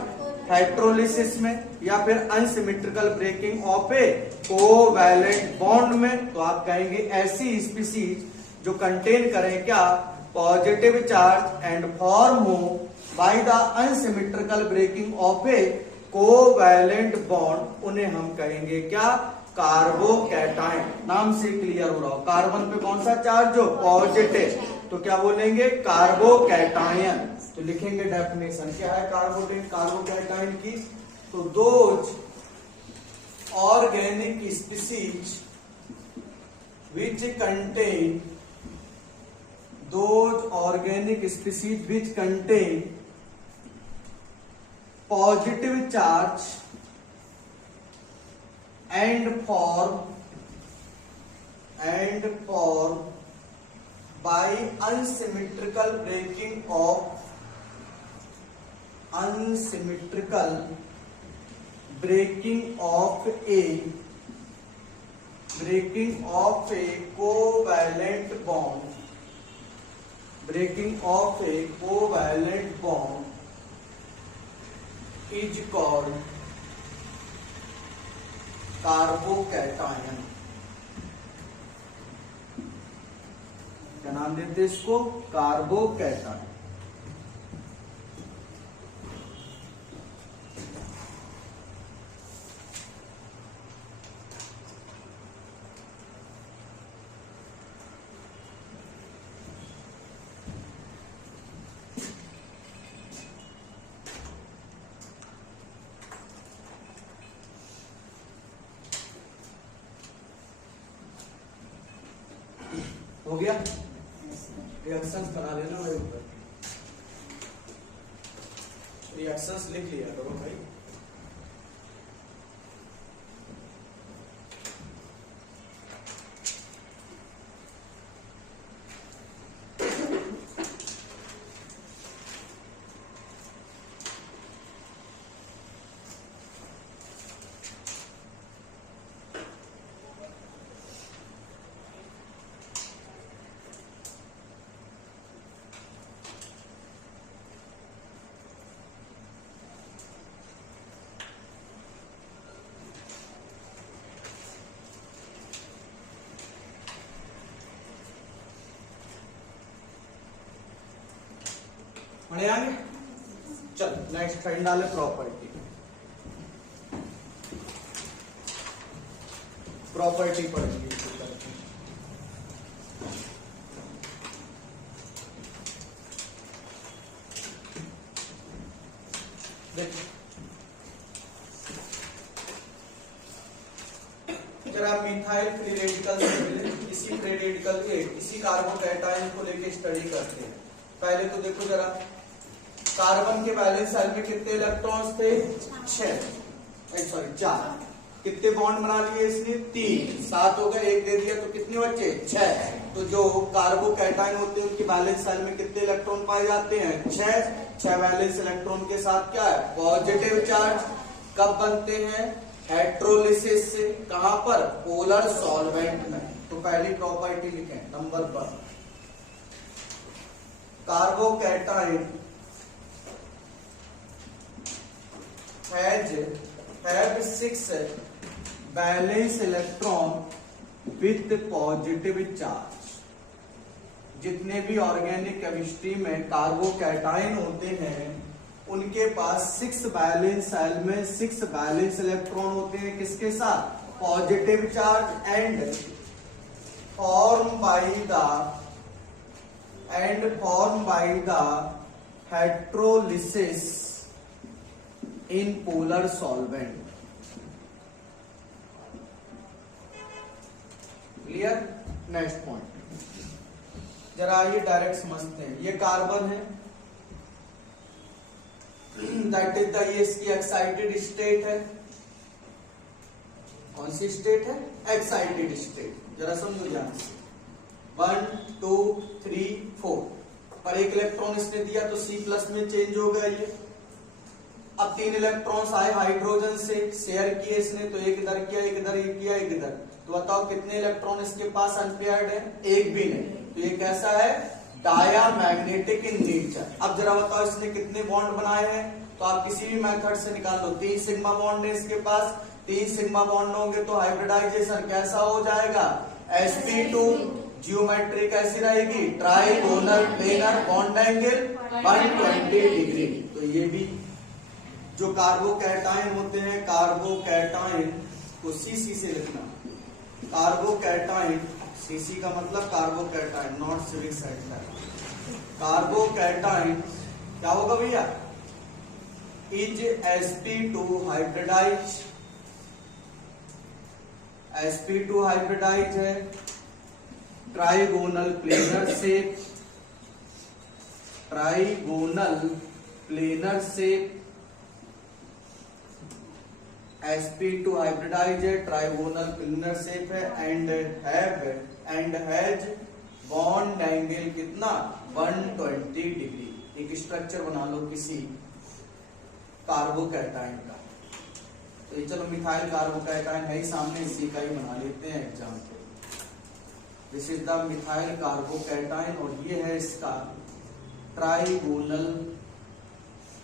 हाइड्रोलिसिस में, या फिर unsymmetrical breaking of a covalent bond में। तो आप कहेंगे ऐसी स्पीसीज जो कंटेन करें क्या? पॉजिटिव चार्ज एंड फॉर्म हो by the unsymmetrical breaking of a covalent bond, उन्हें हम कहेंगे क्या? कार्बोकैटायन। नाम से क्लियर हो रहा हो, कार्बन पे कौन सा चार्ज हो? पॉजिटिव, तो क्या बोलेंगे? कार्बोकैटायन। तो लिखेंगे डेफिनेशन क्या है कार्बोकैटायन की, तो those organic species which contain, those organic species which contain positive charge and form by unsymmetrical breaking of a covalent bond is called carbocation. क्या नाम देते हैं इसको? कार्बोकैटायन। हो गया? रिएक्शंस बना लेना भाई, ऊपर रिएक्शंस लिख लिया करो भाई। बढ़िया आगे चल, नेक्स्ट फाइंड डाले प्रॉपर्टी। प्रॉपर्टी पढ़ेंगे जरा मिथाइल फ्री रेडिकल से मिले, इसी फ्री रेडिकल के इसी कार्बोकैटायन को लेके स्टडी करते हैं। पहले तो देखो जरा, कार्बन के वैलेंस शेल में कितने इलेक्ट्रॉन्स थे? 4। कितने बॉन्ड बना लिए इसने? 3। 7 हो गए, 1 दे दिया तो कितने बचे? 6। तो जो कार्बोकैटायन होते हैं उनकी वैलेंस शेल में कितने इलेक्ट्रॉन पाए जाते हैं? 6 वैलेंस इलेक्ट्रॉन के साथ क्या है? Positive charge. कब बनते हैं? हेट्रोलिसिस से। कहां पर? पोलर सॉल्वेंट में। तो पहली प्रॉपर्टी लिखें नंबर पर, carbocation have 6 valence electron with positive charge। जितने भी ऑर्गेनिक केमिस्ट्री में कार्बोकैटायन होते हैं उनके पास 6 वैलेंस शेल में 6 वैलेंस इलेक्ट्रॉन होते हैं। किसके साथ? Positive charge. And form by the heterolysis in polar solvent. Clear? Next point, जरा ये डायरेक्ट समझते हैं। ये कार्बन है, दैट इज द, ये इसकी एक्साइटेड स्टेट है। कौन सी स्टेट है? Excited state. जरा समझो ध्यान से। 1 2 3 4 पर एक इलेक्ट्रॉन इसने दिया तो C+ में चेंज हो गया ये। अब 3 इलेक्ट्रॉन्स आए हाइड्रोजन से, शेयर किए इसने, तो एक इधर किया, एक इधर, एक किया, एक इधर। तो बताओ कितने इलेक्ट्रॉन इसके पास अनपेयर्ड है? एक भी नहीं। तो ये कैसा है? Diamagnetic in nature. अब जरा बताओ इसने कितने बॉन्ड बनाए हैं? तो आप किसी भी मेथड से निकाल लो। 3 सिग्मा बॉन्ड है इसके पास। 3 सिग्मा बॉन्ड होंगे तो हाइब्रिडाइजेशन कैसा हो जाएगा? sp2। जियोमेट्री कैसी रहेगी? Trigonal planar, bond angle 120 degree. तो ये भी जो कार्बोकैटायन होते हैं, कार्बोकैटायन को CC से लिखना। कार्बोकैटायन, CC का मतलब carbocation, not civic centre. Carbocation क्या होगा भैया? Is sp2 hybridized. sp2 hybridized है, trigonal planar shape, trigonal planar shape. sp2 hybridized है, ट्राइगोनल प्लेनर शेप है, एंड हैज बॉन्ड एंगल कितना? 120 डिग्री। एक स्ट्रक्चर बना लो किसी कार्बोकैटायन का। तो ये चलो मिथाइल कार्बोकैटायन है ही सामने, इसी का ही बना लेते हैं example. This is the methyl carbocation और ये है इसका ट्राइगोनल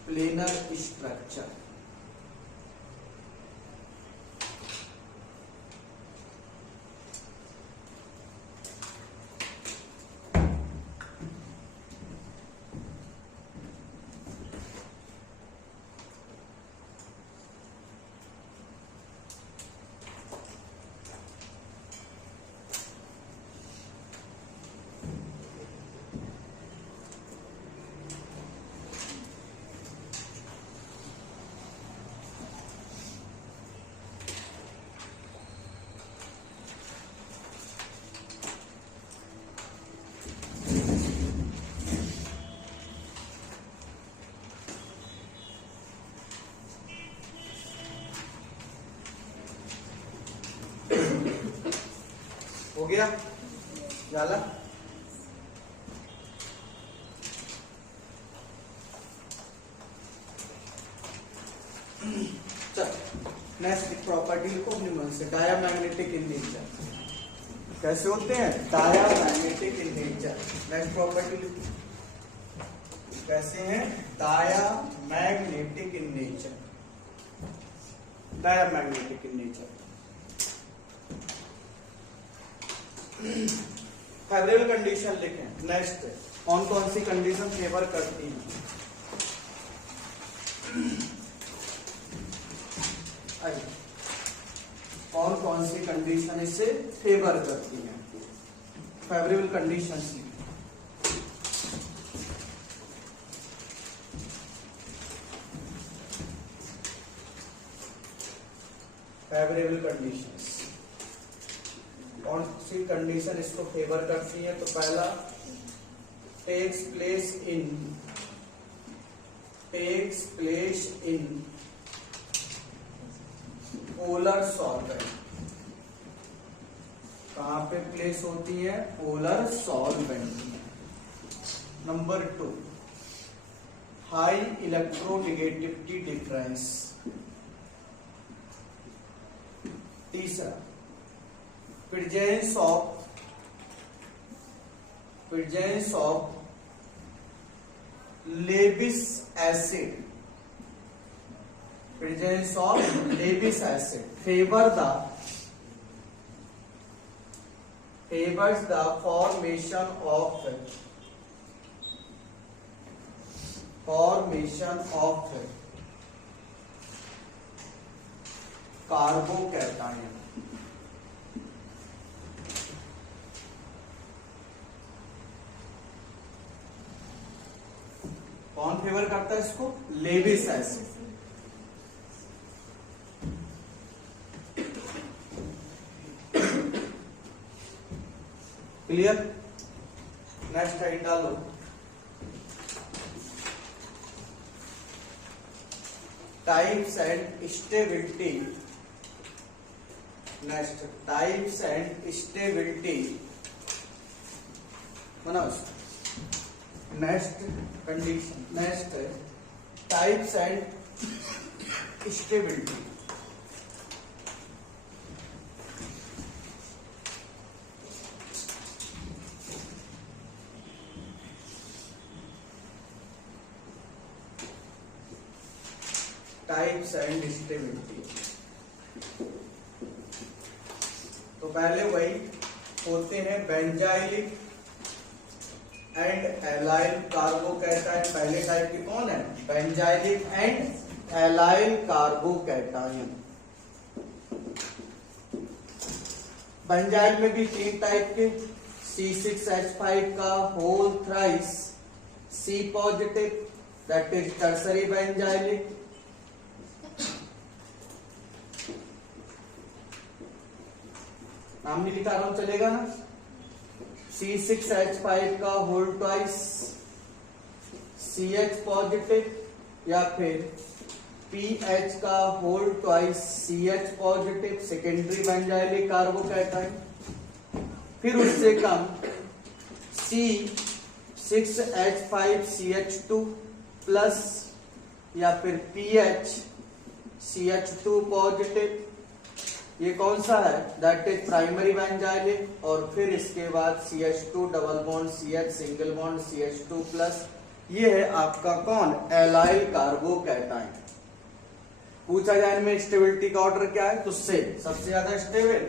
प्लेनर स्ट्रक्चर। हो गया झाला। चल नेक्स्ट प्रॉपर्टी लिखो अपने मन से। डायामैग्नेटिक इन नेचर कैसे होते हैं? डायामैग्नेटिक इन नेचर। नेक्स्ट प्रॉपर्टी लिखो कैसे हैं? Diamagnetic in nature. Diamagnetic in nature. Favourable condition लिखें। नेक्स्ट कौन कौन सी कंडीशन फेवर करती है? कौन कौन सी कंडीशन इससे फेवर करती है? फेवरेबल कंडीशंस लिखें। फेवरेबल कंडीशंस कौन सी कंडीशन इसको फेवर करती है? तो पहला takes place in polar solvent. कहां पे प्लेस होती है? पोलर सॉल्वेंट में। Number 2, high electronegativity difference. तीसरा, presence of Lewis acid favors the formation of carbocation. कौन फेवर करता है इसको? Lewis acid. क्लियर? नेक्स्ट है डालो। Types and stability. Next, types and stability बनाओ। Next condition, next types and stability. Types and stability. तो पहले वही होते हैं बेंजाइलिक एंड एलाइल कार्बोकैटायन। पहले टाइप की कौन है? Benzylic and allyl carbocation. Benzyl में भी 3 टाइप के, C6H5 का whole thrice C positive, that is tertiary benzylic. नाम नहीं लिखा रहा हूं, चलेगा ना? C6H5 का होल ट्वाइस CH पॉजिटिव, या फिर PH का whole twice CH positive, secondary benzylic carbocation. फिर उससे कम C6H5CH2 प्लस, या फिर PH CH2 पॉजिटिव। ये कौन सा है? That is primary benzylic. और फिर इसके बाद CH2 double bond CH single bond CH2 plus. ये है आपका कौन? Allyl carbocation. पूछा जाए इनमें स्टेबिलिटी का ऑर्डर क्या है? तो सबसे ज्यादा स्टेबल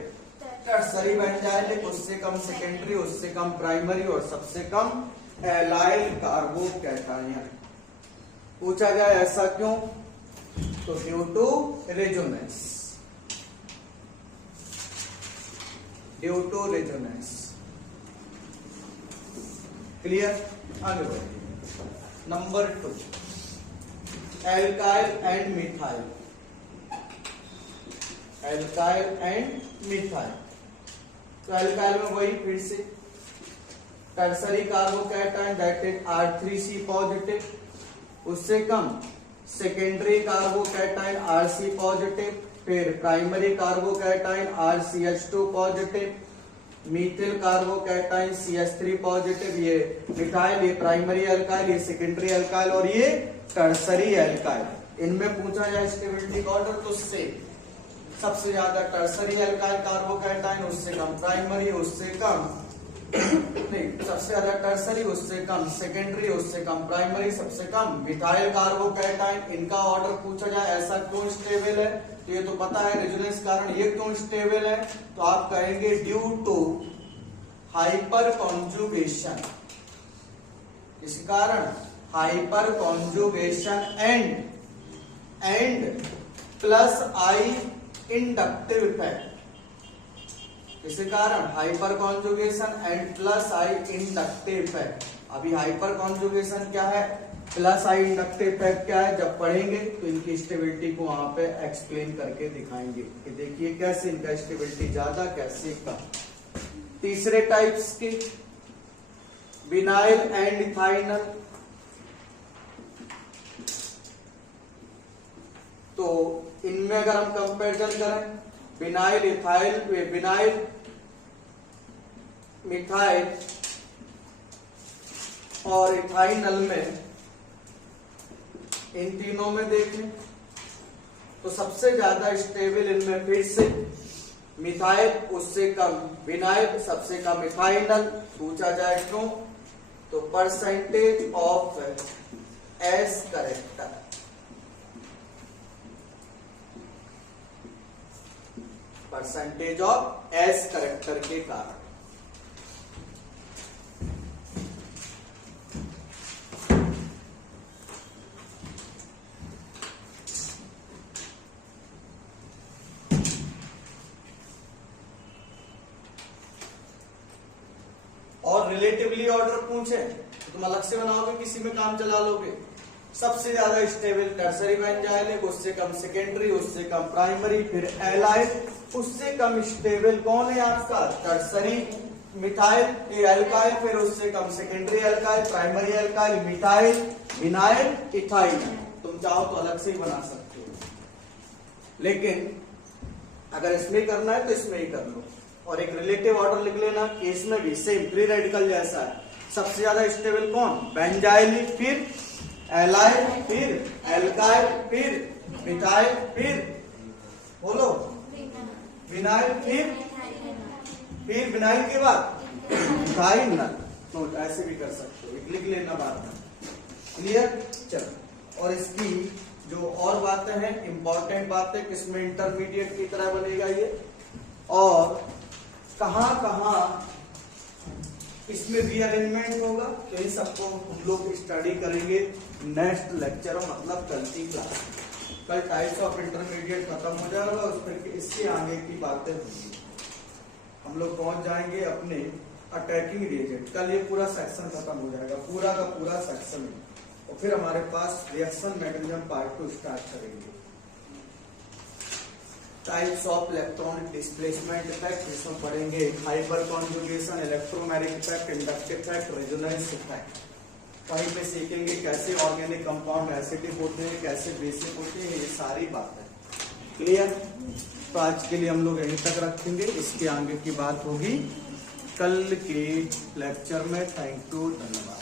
टर्सरी बेंजाइलिक, उससे कम सेकेंडरी, उससे कम प्राइमरी, और सबसे कम एलाइल कार्बोकैटायन। पूछा जाए ऐसा क्यों? तो ड्यू टू रेजोनेंस। क्लियर? आगे बढ़िए। Number 2, alkyl and methyl. तो एल्काइल में वही फिर से tertiary carbocation, that is R3C positive, उससे कम सेकेंडरी कार्बोकैटायन Rc पॉजिटिव, फिर primary carbocation RCH2 positive, methyl carbocation CH3 positive. ये मिथाइल, ये प्राइमरी एल्काइल, ये सेकेंडरी एल्काइल, और ये टर्सरी एल्काइल। इनमें पूछा जाए स्टेबिलिटी का ऑर्डर, तो सबसे ज्यादा टर्सरी एल्काइल कार्बोकैटायन, उससे कम प्राइमरी, उससे कम नहीं, सबसे ज्यादा टर्सरी, उससे कम सेकेंडरी, उससे कम प्राइमरी, सबसे कम मिथाइल कार्बोकैटायन। इनका ऑर्डर पूछा जाए ऐसा क्यों स्टेबल है? तो ये तो पता है रेजोनेंस कारण। ये क्यों स्टेबल है? तो आप कहेंगे ड्यू टू हाइपर कॉन्जुगेशन। इस कारण hyper conjugation and plus I inductive effect. इसी कारण hyper conjugation and plus I inductive effect. अभी हाइपर कॉन्जुगेशन क्या है, प्लस आई इंडक्टिव इफेक्ट क्या है, जब पढ़ेंगे तो इनकी स्टेबिलिटी को वहां पे एक्सप्लेन करके दिखाएंगे कि देखिए कैसे इनका स्टेबिलिटी ज्यादा, कैसे कम। तीसरे टाइप्स के विनाइल एंड इथाइनल। तो इनमें अगर हम कंपैरिजन करें विनाइल इथाइल विनाइल मिथाइल और इथाइनल में, इन तीनों में देखें तो सबसे ज्यादा स्टेबल इनमें फिर से मिथाइल, उससे कम विनाइल, सबसे कम इथाइनल। पूछा जाए क्यों, तो percentage of S character, percentage of S character के कारण। और रिलेटिवली ऑर्डर पूछे तो तुम अलग से बनाओगे, किसी में काम चला लोगे। सबसे ज्यादा स्टेबल टर्सरी बेंजाइल है, उससे कम सेकेंडरी, उससे कम प्राइमरी, फिर एलाइल, उससे कम स्टेबल कौन है आपका टर्सरी मिथाइल एल्काइल, फिर उससे कम secondary alkyl, primary alkyl, methyl, vinyl, ethyl. तुम चाहो तो अलग से ही बना सकते हो, लेकिन अगर इसमें करना है तो इसमें ही कर लो। और एक रिलेटिव ऑर्डर लिख लेना कि इसमें भी सेम फ्री रेडिकल जैसा है। सबसे ज्यादा स्टेबल कौन, बेंजाइल, फिर एलाइल, फिर एल्काइल, फिर मिथाइल, फिर बोलो विनाइल, फिर विनाइल के बाद इथाइल। तो ऐसे भी कर सकते हो, लिख लेना बाद में। क्लियर। चलो, और इसकी जो और बातें हैं, इंपॉर्टेंट बातें, किसमें इंटरमीडिएट की तरह बनेगा ये, और कहां कहां इसमें रीअरेंजमेंट होगा, तो इन सबको हम लोग स्टडी करेंगे नेक्स्ट लेक्चर में, मतलब कल की क्लास। कल टाइप्स ऑफ इंटरमीडिएट खत्म हो जाएगा, उस पर इससे आगे की बातें होंगी। हम लोग पहुंच जाएंगे अपने अटैकिंग रिएजेंट। कल ये पूरा सेक्शन खत्म हो जाएगा, पूरा का पूरा सेक्शन, और फिर हमारे पास रिएक्शन मैकेनिज्म पार्ट 2 स्टार्ट करेंगे। Types of electronic displacement effect, इसमें पढ़ेंगे hyper conjugation, electromagnetic effect, inductive effect, resonance effect. वहीं पे सीखेंगे कैसे ऑर्गेनिक कंपाउंड एसिडिक होते हैं, कैसे बेसिक होते हैं, ये सारी बातें। क्लियर। तो आज के लिए हम लोग यहीं तक रखेंगे, इसके आगे की बात होगी कल के लेक्चर में। थैंक यू, धन्यवाद।